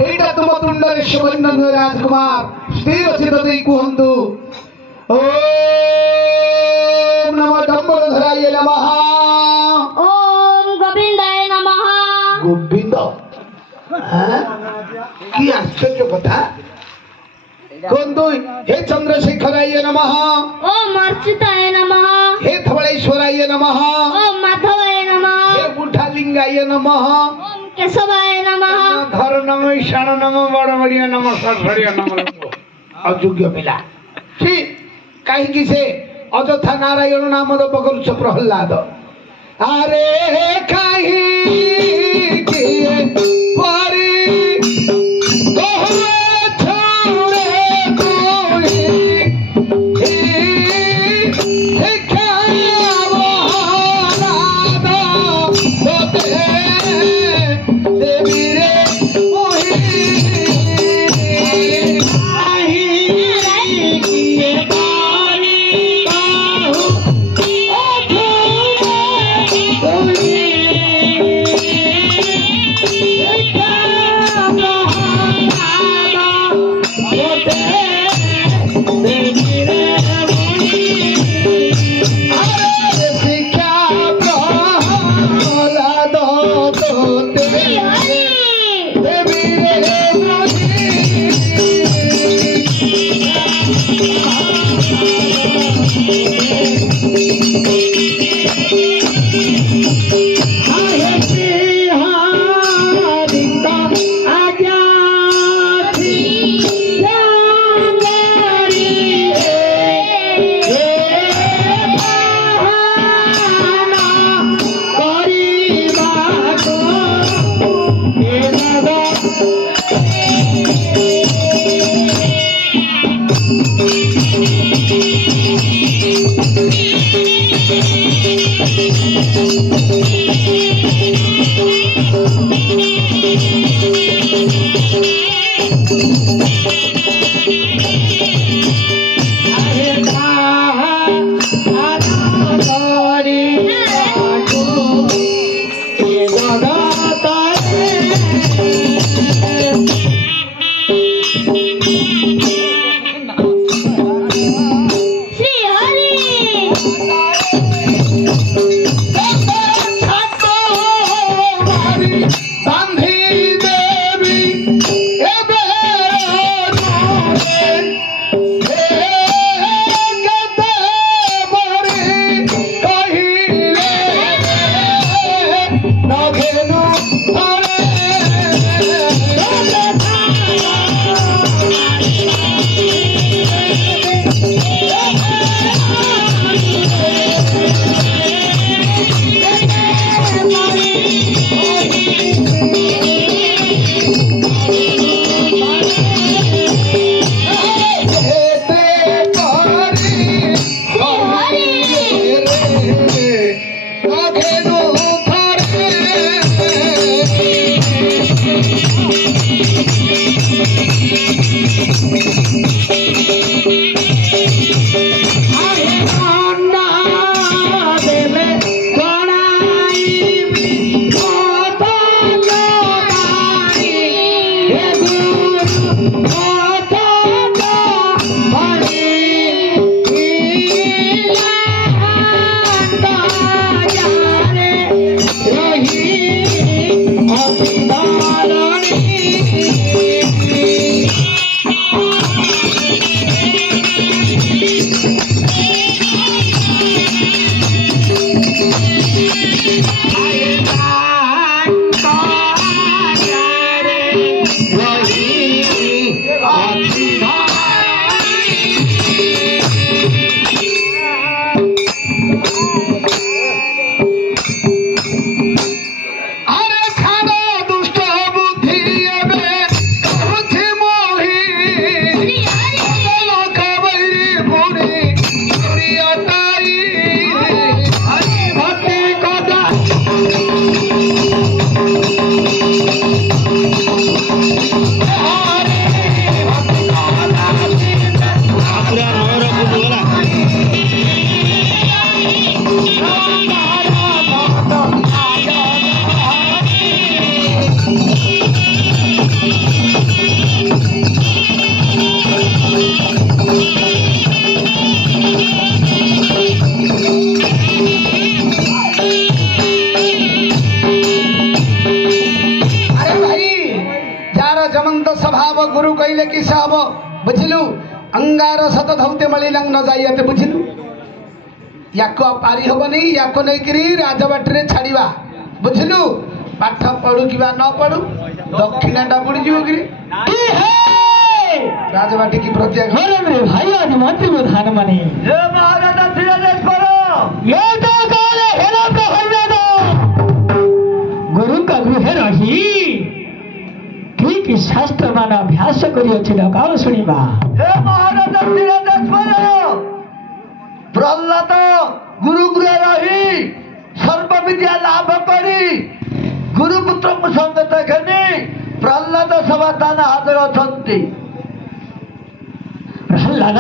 एटा तुम तुंडरे शोभन राजकुमार स्थिर चित्त देई कहंतु ओम नमः डम्बरधराय नमः ओम गोविंदाय नमः गोविंद की आश्चर्य कथा कहंतु हे चंद्रशेखराय नमः ओम अर्चिताय नमः हे धवलेश्वराय नमः ओम माधवाय नमः हे बुढ़ालिंगाय नमः ओम केशवाय नमः घर नम ईशान नम बड़ बढ़िया नम सरसरिया नम अयोग्य पिला ठी कहीं से अजथा नारायण नाम जप करुछ प्रहल्लाद अरे कहीं परी देवी रे ओ गुरु कहले कि सब बुझलु अंगार सत धौते मलिलंग न जाइते बुझलु याको पारी हबनी याको नै करी राजबाट रे छाड़ीवा बुझलु पाठ पढु किबा न पढु दक्षिणाटा बुडी जिवो कि हे राजबाट की प्रत्याग रे भाई आज मंत्री प्रधान माने हे महाराजा धीरज करो यो तो काले हेला प्रहल्लाद गुरु का गृह रही ठीक शास्त्र मान अभ्यास करियो काल शुणा हे महाराजा धीरज प्रहल्लाद गुरु गृह रही सर्व विद्या लाभ करी गुरुपुत्र संगत घेनी प्रहल्लाद सभास्थान हाजर अछंती प्रहल्लाद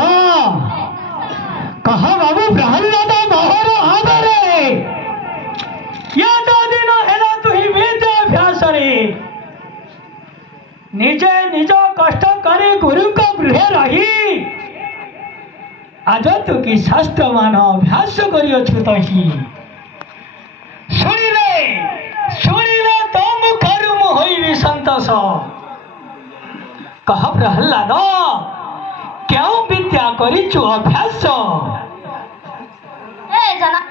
कह बाबू प्रहल्लाद मोहर आदरे या तो दिन हेला तुही विद्याभ्यास रे निजे निज कष्ट करे गुरु को गृह रही आज तू कि शास्त्र मान अभ्यास करियो तही शुणिले तो मुखरु होइबी संतोष कह प्रहल्लाद क्यों विद्या करिचु अभ्यास ए जना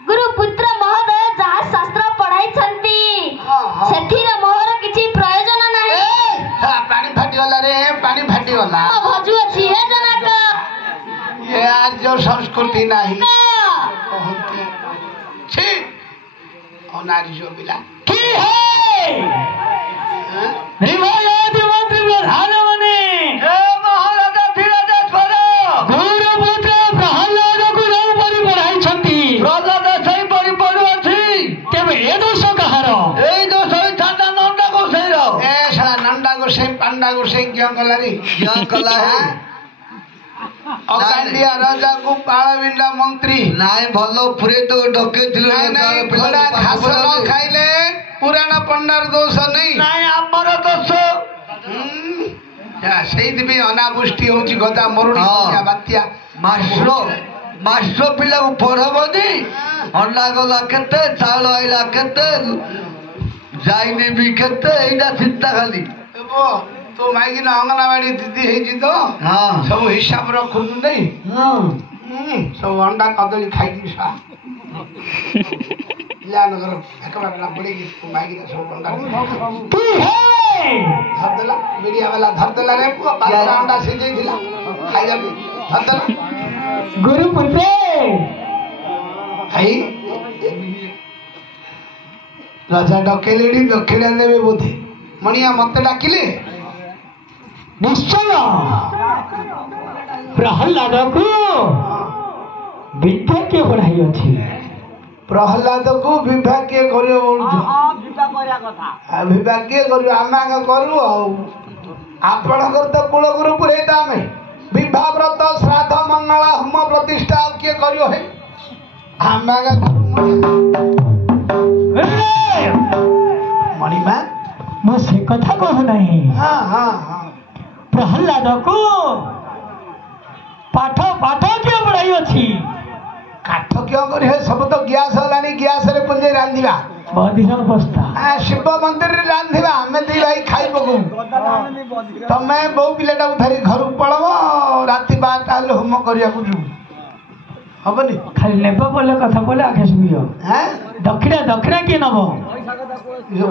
गुरु पुत्र महोदय जहा शास्त्र पढ़ाई छंती सेथिर मोहर किछि प्रयोजन नाही पानी फाटी वाला रे पानी फाटी वाला भजु अछि हे जनक ये आज जो संस्कृति नाही छी अनारी जो बिला की है रिवायात मंत्री प्रधान मने हे महाराजा धीरजेश्वर गुरु पुत्र प्रहल्लाद को रौ परि पढ़ाई छंती प्रहल्लाद सही परि पढु अछि तेबे ए दोष कहार एई दोष छाता नंदा को सही रो ए साला नंदा को से पांडा गोसाई क्या कला रे क्या कला है अकांडिया राजा को पाळाविंडा मंत्री नाई भलो पुरे तो डके दिल नहीं घोड़ा घास न खाइले पुराना पंडार दोष नहीं नाई आमर दोष या ସେଇଥିପାଇଁ ଅନାବୃଷ୍ଟି ହଉଛି ଗଦା ମରୁଡ଼ି ବାତ୍ୟା ମାଷ୍ଟର ପିଲାକୁ ପଢବନି ଅଣ୍ଡା ଗଲା କେତେ ଚାଉଳ ଆଇଲା କେତେ ଯାଇନି ବି କେତେ ଏଇଟା ଚିନ୍ତା ଖାଲି ତୋ ମାଇକିନା ଅଙ୍ଗନବାଡି ଦିଦି ହେଇଛି ତ ସବୁ ହିସାବ ରଖୁଛୁ ନାଇଁ ସବୁ ଅଣ୍ଡା କଦଳୀ ଖାଇକି ପିଲାମାନଙ୍କର ଏକବାରଟା ପଡିକି ମାଇକିନା ସବୁ ଅଣ୍ଡା ଧରିଦେଲା ମିଡିଆ ବାଲା ଧରିଦେଲା ରେ ପୁଅ ପାଞ୍ଚଟା ଅଣ୍ଡା ସିଝେଇଥିଲା ଖାଇବା ପାଇଁ ଧରିଦେଲା गुरु पुत्र ଭାଇ ରାଜା ଡକେଇଲେଣି ଦକ୍ଷିଣା ନେବେ ବୋଧେ ମଣିଆ ମତେ ଡାକିଲେ निश्चय प्रहलाद को विद्या के पढ़ाई अच्छी ପ୍ରହ୍ଲାଦକୁ ବିବାହ କିଏ କରିବ ବୋଲୁଛୁ ବିବାହ କିଏ କରିବ ଆମେ ଆଗ କରୁ ଆଉ ଆପଣଙ୍କର ତ କୂଳଗୁରୁ ପୁରେଇ ତ ଆମେ ବିବାହ ବ୍ରତ ଶ୍ରାଦ୍ଧ ମଙ୍ଗଳ ହୋମ ପ୍ରତିଷ୍ଠା ଆଉ କିଏ କରିବ ହେ ଆମେ ଆଗ ମଣିମା ମୁଁ ସେ କଥା କହୁ ନାହିଁ ହଁ ହଁ ହଁ प्रहलाद को पाठ पाठ किए पढ़ाई अच्छी କାଠ କିଏ କରିବେ ସବୁ ତ ଗ୍ୟାସ୍ ହେଲାଣି ଗ୍ୟାସରେ ପୁଞ୍ଜେଇ ରାନ୍ଧିବା ବଧିର ଅବସ୍ଥା ଶିବ ମନ୍ଦିରରେ ରାନ୍ଧିବା ଆମେ ଦି ଭାଇ ଖାଇ ପକଉ ତମେ ବୋଉ ପିଲାଟାକୁ ଧରି ଘରକୁ ପଳବ ରାତି 12ଟା ହେଲେ ହୋମ କରିବାକୁ ଯିବୁ ହବନି ଖାଲି ନେବ ବୋଲେ କଥା ବୋଲେ ଆଖେ ଶୁଣିବ ଦକ୍ଷିଣା ଦକ୍ଷିଣା କିଏ ନବ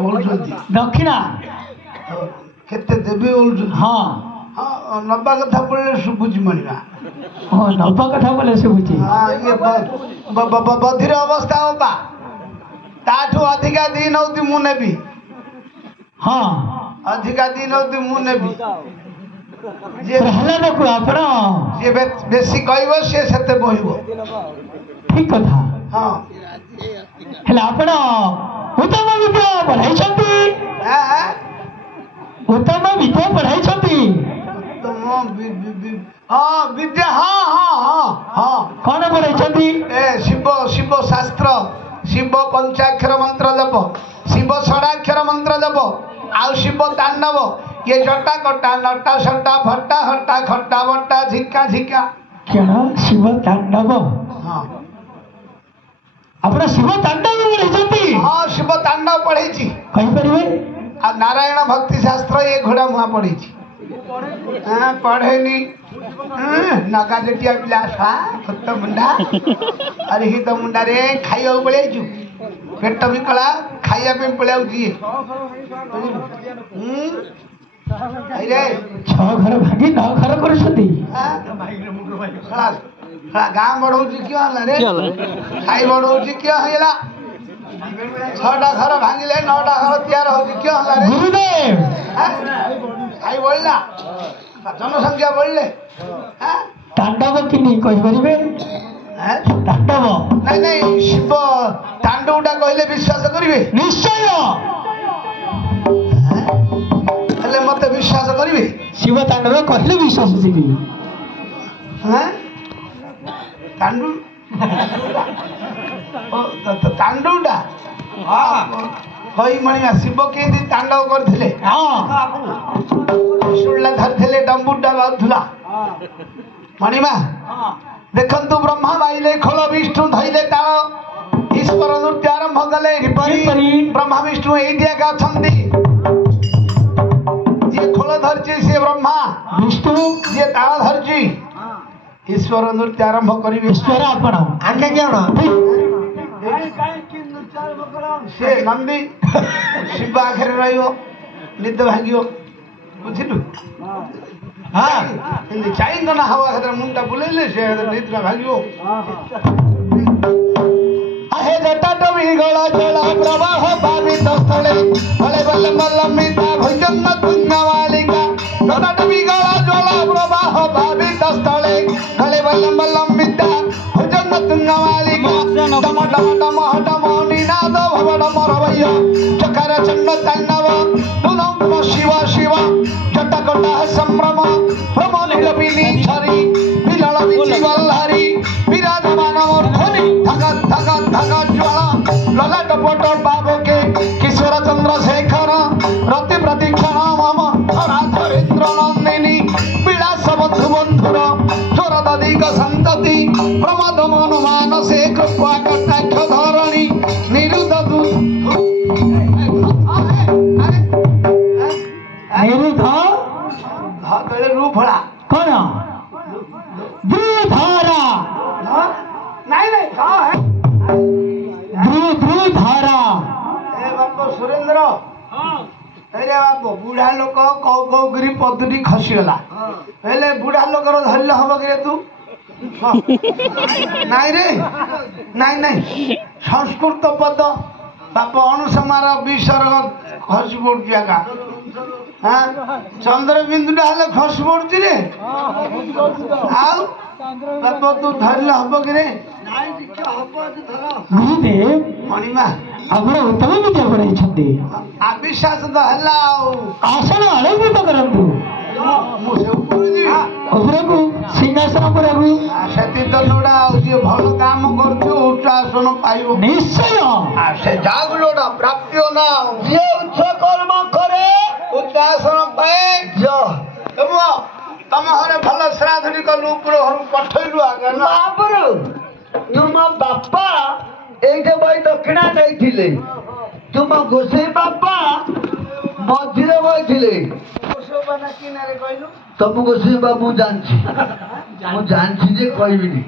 ବୋଲୁଛନ୍ତି ଦକ୍ଷିଣା କେତେ ଦେବି ବୋଲୁଛନ୍ତି ହଁ ନବା କଥା ପଡ଼ିଲେ ଶୁଭୁଛି ମଣିବା ହଁ ନବା କଥା ବୋଲେ ଶୁଭୁଛି ଇଏ ବଧିର ଅବସ୍ଥା ହବା ତାଠୁ ଅଧିକା ଦି ନଉତି ମୁଁ ନେବି ହଁ ଅଧିକା ଦି ନଉତି ମୁଁ ନେବି ପ୍ରହ୍ଲାଦକୁ ଆପଣ ଯିଏ ବେଶୀ କହିବ ସିଏ ସେତେ ବହିବ ଠିକ କଥା ହଁ ହେଲେ ଆପଣ ଉତ୍ତମ ବିଦ୍ୟା ପଢ଼ାଇଛନ୍ତି ଉତ୍ତମ ବିଦ୍ୟା ପଢ଼ାଇଛନ୍ତି ହଁ ବିଦ୍ୟା ହଁ ହଁ ହଁ ହଁ କଣ ପଢ଼ାଇଛନ୍ତି ଶିବ ଶିବ ଶାସ୍ତ୍ର ଶିବ ପଞ୍ଚାକ୍ଷର ମନ୍ତ୍ର ଜପ ଶିବ ଷଡ଼ାକ୍ଷର ମନ୍ତ୍ର ଜପ ଆଉ ଶିବ ତାଣ୍ଡବ ଇଏ ଜଟା କଟା ନଟା ସଟା ଫଟା ହଟା ଖଟା ବଟା ଝିକା ଝିକା କ'ଣ ଶିବ ତାଣ୍ଡବ ହଁ ଆପଣ ଶିବ ତାଣ୍ଡବ ପଢ଼ାଇଛନ୍ତି ହଁ ଶିବ ତାଣ୍ଡବ ପଢ଼େଇଛି କହିପାରିବେ ଆଉ ନାରାୟଣ ଭକ୍ତି ଶାସ୍ତ୍ର ଏ ଘୋଡ଼ା ମୁହାଁ ପଢ଼େଇଛି ପଢ଼େନି ନଗା ଜଟିଆ ପିଲା ଖତ ମୁଣ୍ଡା ଆରେ ହିତ ମୁଣ୍ଡାରେ ଖାଇବାକୁ ପଳେଇଛୁ ପେଟ ବିକଳା ଖାଇବା ପାଇଁ ପଳେଇଆଉଛି ଛଅ ଘର ଭାଙ୍ଗି 9 ଘର କରୁଛନ୍ତି ଗାଁ ବଢଉଛି କିଏ ହେଲା ରେ ଖାଇ ବଢଉଛି କିଏ ହେଇଗଲା 6ଟା ଘର ଭାଙ୍ଗିଲେ 9ଟା ଘର ତିଆର ହଉଛି କିଏ ହେଲା ରେ ଗୁରୁଦେବ ଖାଇ ବଢିଲା ଜନସଂଖ୍ୟା ବଢିଲେ ତାଣ୍ଡବ କିନି କହିପାରିବେ ତାଣ୍ଡବ ନାଇଁ ନାଇଁ ଶିବ ତାଣ୍ଡବଟା କହିଲେ ବିଶ୍ୱାସ କରିବେ ନିଶ୍ଚୟ ହେଲେ ମତେ ବିଶ୍ୱାସ କରିବେ ଶିବ ତାଣ୍ଡବ କହିଲେ ବିଶ୍ୱାସ ଯିବି ତାଣ୍ଡବଟା କହି ମଣିମା ଶିବ କେମିତି ତାଣ୍ଡବ କରିଥିଲେ ଶୁଣିଲା ଧରିଥିଲେ ଡମ୍ବୁଟା ବାଜୁଥିଲା ମଣିମା ଦେଖନ୍ତୁ ବ୍ରହ୍ମା ବାଇଲେ ଖୋଳ ବିଷ୍ଣୁ ଧଇଲେ ତାଳ ଈଶ୍ୱର ନୃତ୍ୟ ଆରମ୍ଭ କଲେ ବ୍ରହ୍ମା ବିଷ୍ଣୁ ଏଇଠି ଏକା ଅଛନ୍ତି ଯିଏ ଖୋଳ ଧରିଛି ସିଏ ବ୍ରହ୍ମା ବିଷ୍ଣୁ ଯିଏ ତାଳ ଧରିଛି ଈଶ୍ୱର ନୃତ୍ୟ ଆରମ୍ଭ କରିବେ ଈଶ୍ୱର ଆପଣ ଆଜ୍ଞା କ'ଣ ସେ ନନ୍ଦୀ ଶିବ ଆଖରେ ରହିବ ନିଦ ଭାଙ୍ଗିବ ବୁଝିଲୁ ଚାଇଁକନା ହାୱା ଖାତରେ ମୁଣ୍ଡଟା ବୁଲେଇଲେ ସେ ନିଦ୍ରା ଭାଙ୍ଗିବ ଆହେ ଜଟାଟମି ଗଳ ଜଳ ପ୍ରବାହ ପାବିତ ସ୍ଥଳେ ଫଳେ ବଲେ ମଲମିତା ଭୈଜନ ତୁଙ୍ଗମାଳିକା ଜଟାଟମି ଗଳ ଜଳ ପ୍ରବାହ ପାବିତ ସ୍ଥଳେ ଫଳେ ବଲେ ମଲମିତା ଭୈଜନ ତୁଙ୍ଗମାଳିକା ଡମ ଡମ ଡମ ହଟମ ନିନାଦ ଭବ ଡମ ରବୟ ଚକାର ଚଣ୍ଡ ତାଣ୍ଡବ ନୁନମ ଶିବ ଶିବ ମନମାନ ସେ କୃପା କଟାକ୍ଷ ଧରଣୀ ନିରୁଦ୍ଧ ନିରୁଦ୍ଧ ତଳେ ରୁ ଫଳା କଣ ବୃଧାରା ନାଇଁ ବୃଧାରା ଏ ବାପ ସୁରେନ୍ଦ୍ର ଏରେ ବାପ ବୁଢା ଲୋକ କଉ କଉ କରି ପଦୁଟି ଖସିଗଲା ହେଲେ ବୁଢା ଲୋକର ଧରିଲେ ହବ କି ତୁ ନାଇଁ ରେ ନାଇଁ ନାଇଁ ସଂସ୍କୃତ ପଦ ବାପ ଅନୁସମାର ବିସର୍ଗ ଖସି ପଡୁଛି ଆକା ହଁ ଚନ୍ଦ୍ରବିନ୍ଦୁଟା ହେଲେ ଖସି ପଡୁଛି ରେ ଆଉ ବାପ ତୁ ଧରିଲେ ହବ କି ରେ ଗୁରୁଦେବ ମଣିମା ଆପଣ ଉତ୍ତମ ବିଦ୍ୟା ପଢ଼ାଇଛନ୍ତି ଅବିଶ୍ୱାସ ତ ହେଲା ଆଉ ଆସନ ଆଲୋକିତ କରନ୍ତୁ ମୁଁ ସେ ଉପରୁ ଯିବି ଉପରକୁ ସିଂହାସନ ଉପରକୁ ସେଠି ତ ଲୋଡ଼ା ଆଉ ଯିଏ ଭଲ କାମ କରୁଛୁ ଉଚ୍ଚ ଆସନ ପାଇବ ନିଶ୍ଚୟ ସେ ଯାହାକୁ ଲୋଡ଼ା ପ୍ରାପ୍ୟ ନା ଯିଏ ଉଚ୍ଚ କର୍ମ କରେ ଉଚ୍ଚ ଆସନ ପାଏ ତମ ଘରେ ଭଲ ଶ୍ରାଦ୍ଧଟି କଲୁ ଉପର ଘରକୁ ପଠେଇଲୁ ଆଗ ମହାପୁରୁ ତୁମ ବାପା ଏଇଠି ବହି ଦକ୍ଷିଣା ଦେଇଥିଲେ ତୁମ ଗୋସେଇ ବାପା ମଝିରେ ବହିଥିଲେ କହିଲୁ ତମ ଗୋସେଇ ବାପା ମୁଁ ଜାଣିଛି ଯେ କହିବିନି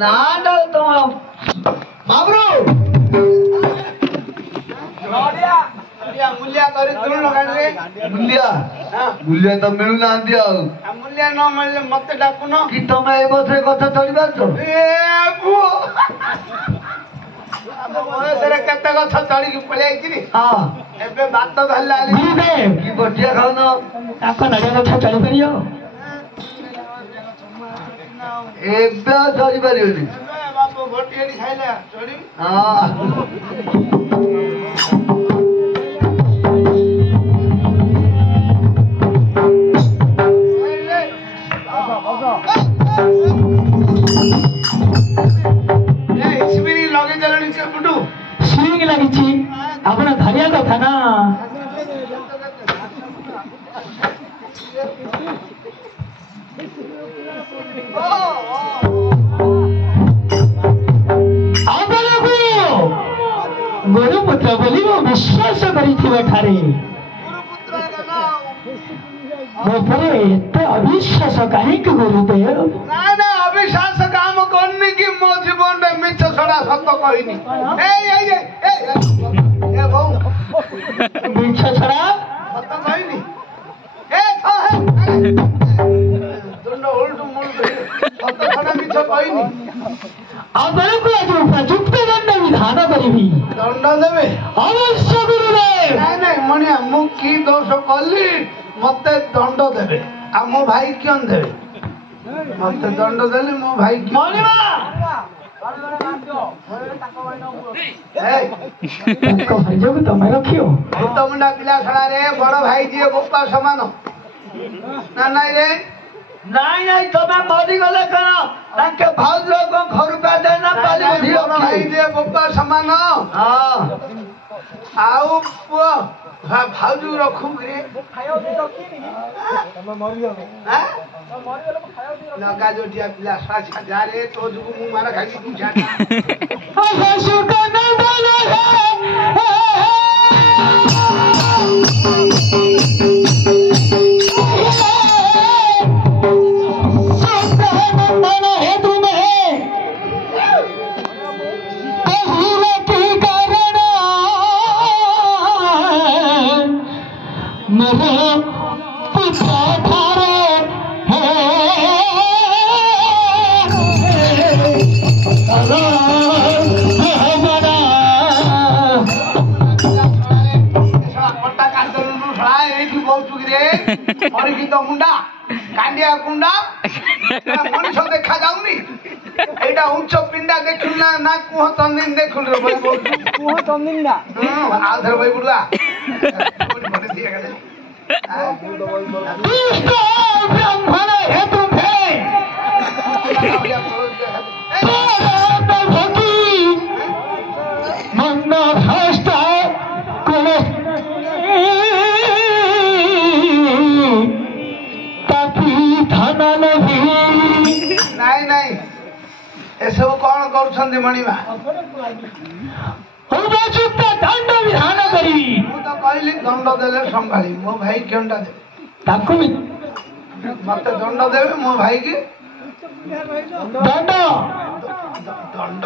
ନା ନା ତମ ମହାପୁରୁ ମୂଲିଆ କରି ତୁଣ ଗାଡ଼ିରେ ମୂଲ୍ୟ ତ ମିଳୁନାହାନ୍ତି ଆଉ ମୂଲିଆ ନ ମିଳିଲେ ମତେ ଡାକୁନ କି ତମେ ଏ ବର୍ଷରେ କଥା ଚଳି ପାରୁଛ ବୟସରେ କେତେ ଗଛ ଚଢିକି ପଳେଇକିରି ହଁ ଏବେ ବାତ ଧରିଲା ଗୁରୁଦେବ କି ବଟିଆ ଖାଉନ ତାଙ୍କ ନଡ଼ିଆ ଗଛ ଚଳିପାରିବ ଏବେ ଆଉ ଚଳି ପାରିବନି ବାପ ଭୋଟି ଏଠି ଖାଇଲେ ଚଢି ହଁ ଲଗେଇ ଦେଲେଣି ସେପଟୁ ସୁଇଂ ଲାଗିଛି ଆପଣ ଧରିବା କଥା ନା ଆପଣଙ୍କୁ ଗୁରୁପୁତ୍ର ବୋଲି ମୁଁ ବିଶ୍ୱାସ କରିଥିବା ଠାରେ ମୋ ଉପରେ ଏତେ ଅବିଶ୍ୱାସ କାହିଁକି ଗୁରୁଦେବ ନାଇଁ ନାଇଁ ଅବିଶ୍ୱାସ କାମ କରିନି କି ମୋ ଜୀବନରେ ମିଛ ଛଡା ସତ କହିନି ମିଛ ଛଡା ସତ କହିନି ତୁଣ୍ଡ ଉଲ୍ଟୁ ମୁଲ୍ଟୁ ସତ ଛଡା ମିଛ କହିନି ଆପଣଙ୍କୁ ଆଜି ଉପଯୁକ୍ତ ଦଣ୍ଡ ବିଧାନ କରିବି ଦଣ୍ଡ ଦେବେ ଅବଶ୍ୟ ଗୁରୁଦେବ ନାଇଁ ନାଇଁ ମଣିଆ ମୁଁ କି ଦୋଷ କଲି ମତେ ଦଣ୍ଡ ଦେବେ ଆଉ ମୋ ଭାଇ କିଅଣ ଦେବେ ମତେ ଦଣ୍ଡ ଦେଲେ ମୋ ଭାଇ ତାଙ୍କ ଭାଇକୁ ତମେ ରଖିବ ମୁଣ୍ଡା ପିଲା ଛଡାରେ ବଡ ଭାଇ ଯିଏ ବୋପା ସମାନ ନା ନାଇଁ ରେ ନାଇଁ ନାଇଁ ତମେ ମରିଗଲେ କଣ ତାଙ୍କେ ଭାଉଜ କଣ ଘରକୁ ଆଦେ ନା ପାଲି ବଡ ଭାଇ ଯିଏ ବୋପା ସମାନ ହଁ ଆଉ ପୁଅ ଭାଉଜ ରଖୁକିରି ଲଗା ଯୋଟିଆ ପିଲା ଯାରେ ତୋ ଯୋଗୁ ମୁଁ ମାର ଖାଇକି ତୁ ମୁଣ୍ଡା କାଣ୍ଡିଆ କୁଣ୍ଡା ମଣିଷ ଦେଖା ଯାଉନି ଏଇଟା ଉଚ୍ଚ ପିଣ୍ଡା ଦେଖିଲୁ ନା କୁହ ତନ୍ଦିନ ଦେଖିଲୁ କୁହ ତନ୍ଦିନ ଆଉ ଥରେ ବହି ପଡୁଆ ବ୍ରାହ୍ମଣ ହେତୁ ମନ ଭ୍ରଷ୍ଟ ନାଇଁ ନାଇଁ କରୁଛନ୍ତି ମଣିମା? ଉପଯୁକ୍ତ ଦଣ୍ଡ ବିଧାନ କରିବି। ମୁଁ ତ କହିଲି ଦଣ୍ଡ ଦେଲେ ସମ୍ଭାଳି, ମୋ ଭାଇ କେଉଁଟା ଦେବେ? ତାକୁ ବି ମତେ ଦଣ୍ଡ ଦେବେ, ମୋ ଭାଇକି ଦଣ୍ଡ। ଦଣ୍ଡ?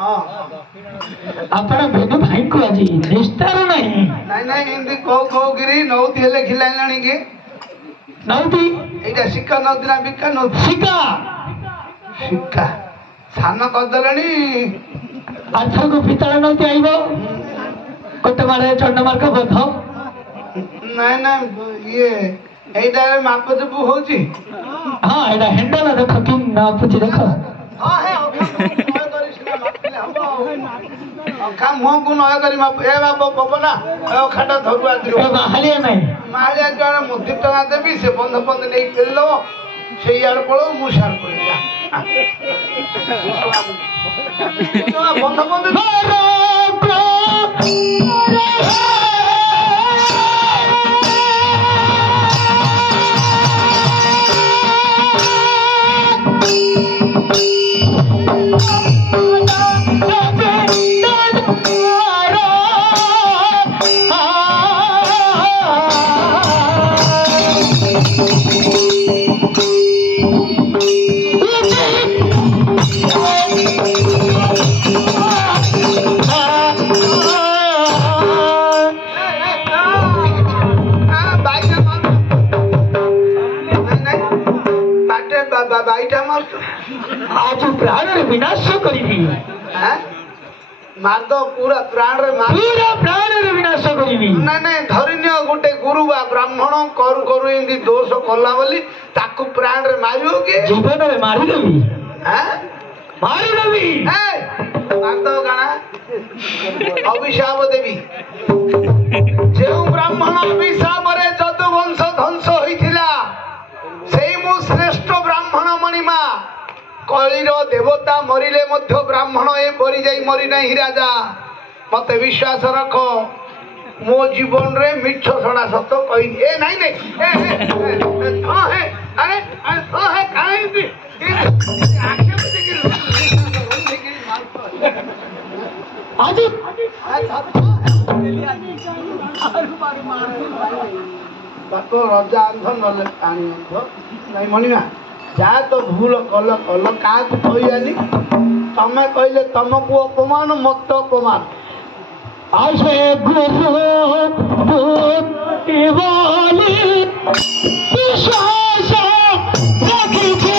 ହଁ। ଆପଣ ବେଦୁ ଭାଇଙ୍କୁ ଆଜି ନିସ୍ତାର ନାହିଁ। ନାଇଁ ନାଇଁ ଏମିତି କୋଉକିରି ନଉତି ହେଲେ ଖିଲାଇଲାଣି କି? ନଉତି ଏଇଟା ଶିକା ନଉତି ନା ବିକା ନଉତି? ଶିକା। ଶିକା ସାନ କରିଦେଲେଣି। ଆଥରକୁ ପିତଳ ନଉତି ଆଇବ। ଗୋଟେ ମାଳେ ଚଣ୍ଡମାର୍ଗ ବୋଧ। ନାଇଁ ନାଇଁ ଇଏ ଏଇଟାରେ ମାପ ଚୁପ ହଉଛି। ହଁ ଏଇଟା ହେଣ୍ଡଲ ଦେଖ କି ମାପୁଛି ଦେଖ। ମୁହଁକୁ ନୟ କରି ମାପ ଏ ବାପ ପବନା ଅଖାଟା ଧରୁ ଆଜି ମାହାଳିଆ ନାହିଁ। ମାହାଳିଆ ଜଣେ ମୁଦି ଟଙ୍କା ଦେବି, ସେ ବନ୍ଧ ବନ୍ଧ ନେଇକି ଫେରିଦବ। ସେଇଆଡେ ପଳଉ, ମୁଁ ସିଆଡେ ପଳେଇବି। ବନ୍ଧ ବନ୍ଧ आज प्राण विनाश करी मारद पूरा प्राण विनाश करी। नाଇଁ ନାଇଁ ଧରିନିଅ ଗୋଟେ ଗୁରୁ ବା ବ୍ରାହ୍ମଣ କରୁ କରୁ ଏମିତି ଦୋଷ କଲା ବୋଲି ତାକୁ ପ୍ରାଣରେ ମାରିବ କି? ଜୀବନରେ ମାରିଦେବି। ମାରିଦେବି। ମାରଦ କାଣା ଅଭିଶାପ ଦେବି। ଯେଉଁ ବ୍ରାହ୍ମଣ ଅଭିଶାପରେ ଯଦୁବଂଶ ଧ୍ୱଂସ ହୋଇଥିଲା, ସେଇ ମୁଁ ଶ୍ରେଷ୍ଠ ବ୍ରାହ୍ମଣ ମଣିମା। କଳିର ଦେବତା ମରିଲେ ମଧ୍ୟ ବ୍ରାହ୍ମଣ ଏପରି ଯାଇ ମରି ନାହିଁ ରାଜା। ମତେ ବିଶ୍ୱାସ ରଖ, ମୋ ଜୀବନରେ ମିଛ ଛଡ଼ା ସତ କହିନି। ଏ ନାଇଁ ନାଇଁ ବାପ ରଜା ଅନ୍ଧ ନହେଲେ ପାଣି ଅନ୍ଧ। ନାଇଁ ମଣିମା ଯାହା ତ ଭୁଲ କଲ କଲ, କାହାକୁ କହିବାନି। ତମେ କହିଲେ ତମକୁ ଅପମାନ, ମତେ ଅପମାନ। आशे गुरु विश्वास रखिछे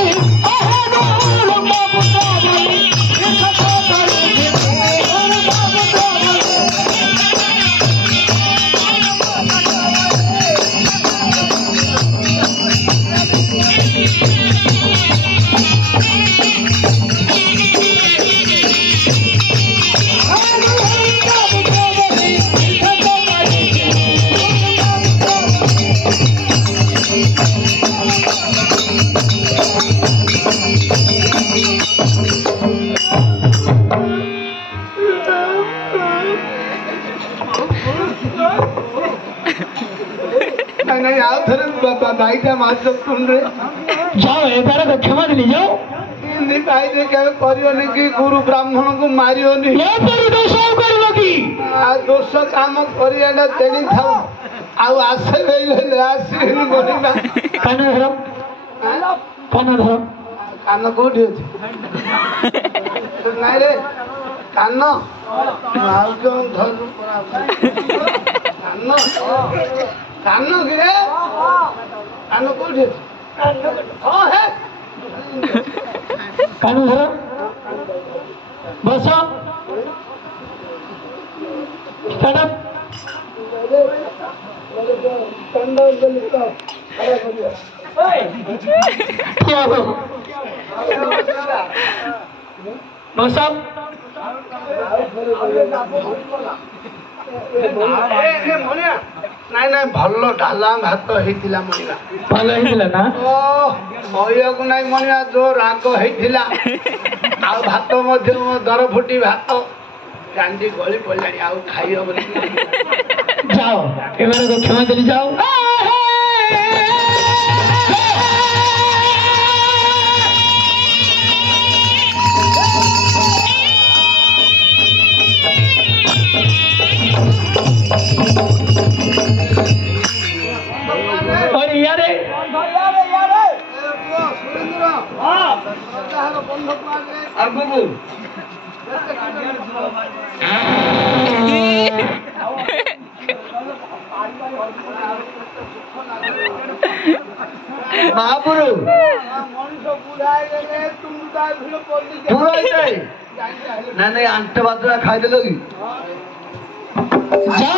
भाईटा मार जाओ एबार क्षमा दिली जाओ। भाई करनी कि गुरु ब्राह्मण को मारियोनी दोष कि दोष काम करा तेणी था आसे आसनी बोलना कान धर कान धर कान कौटी अच्छे नाई रे कान कान कान कि कान कौटी अच्छे हाँ है कान धर बस ନାଇଁ ନାଇଁ ଭଲ ଡାଲା ଭାତ ହେଇଥିଲା ମଣିମା ଭଲ ହେଇଥିଲା ନା କହିବାକୁ ନାଇଁ ମଣିମା ଯୋଉ ରାଗ ହେଇଥିଲା ଆଉ ଭାତ ମଧ୍ୟ ଦର ଫୁଟି ଭାତ ଗାଣ୍ଡି ଗଳି ପଡ଼ିଲାଣି ଆଉ ଖାଇ ହବନି ଯାଅ ଏମାନଙ୍କୁ କ୍ଷମା ଦେଲି ଯାଅ ଆଗକୁ ମହାପୁରୁ ପୁରା ନାଇଁ ଆଣ୍ଟ ବାତରା ଖାଇଦେଲ କି जा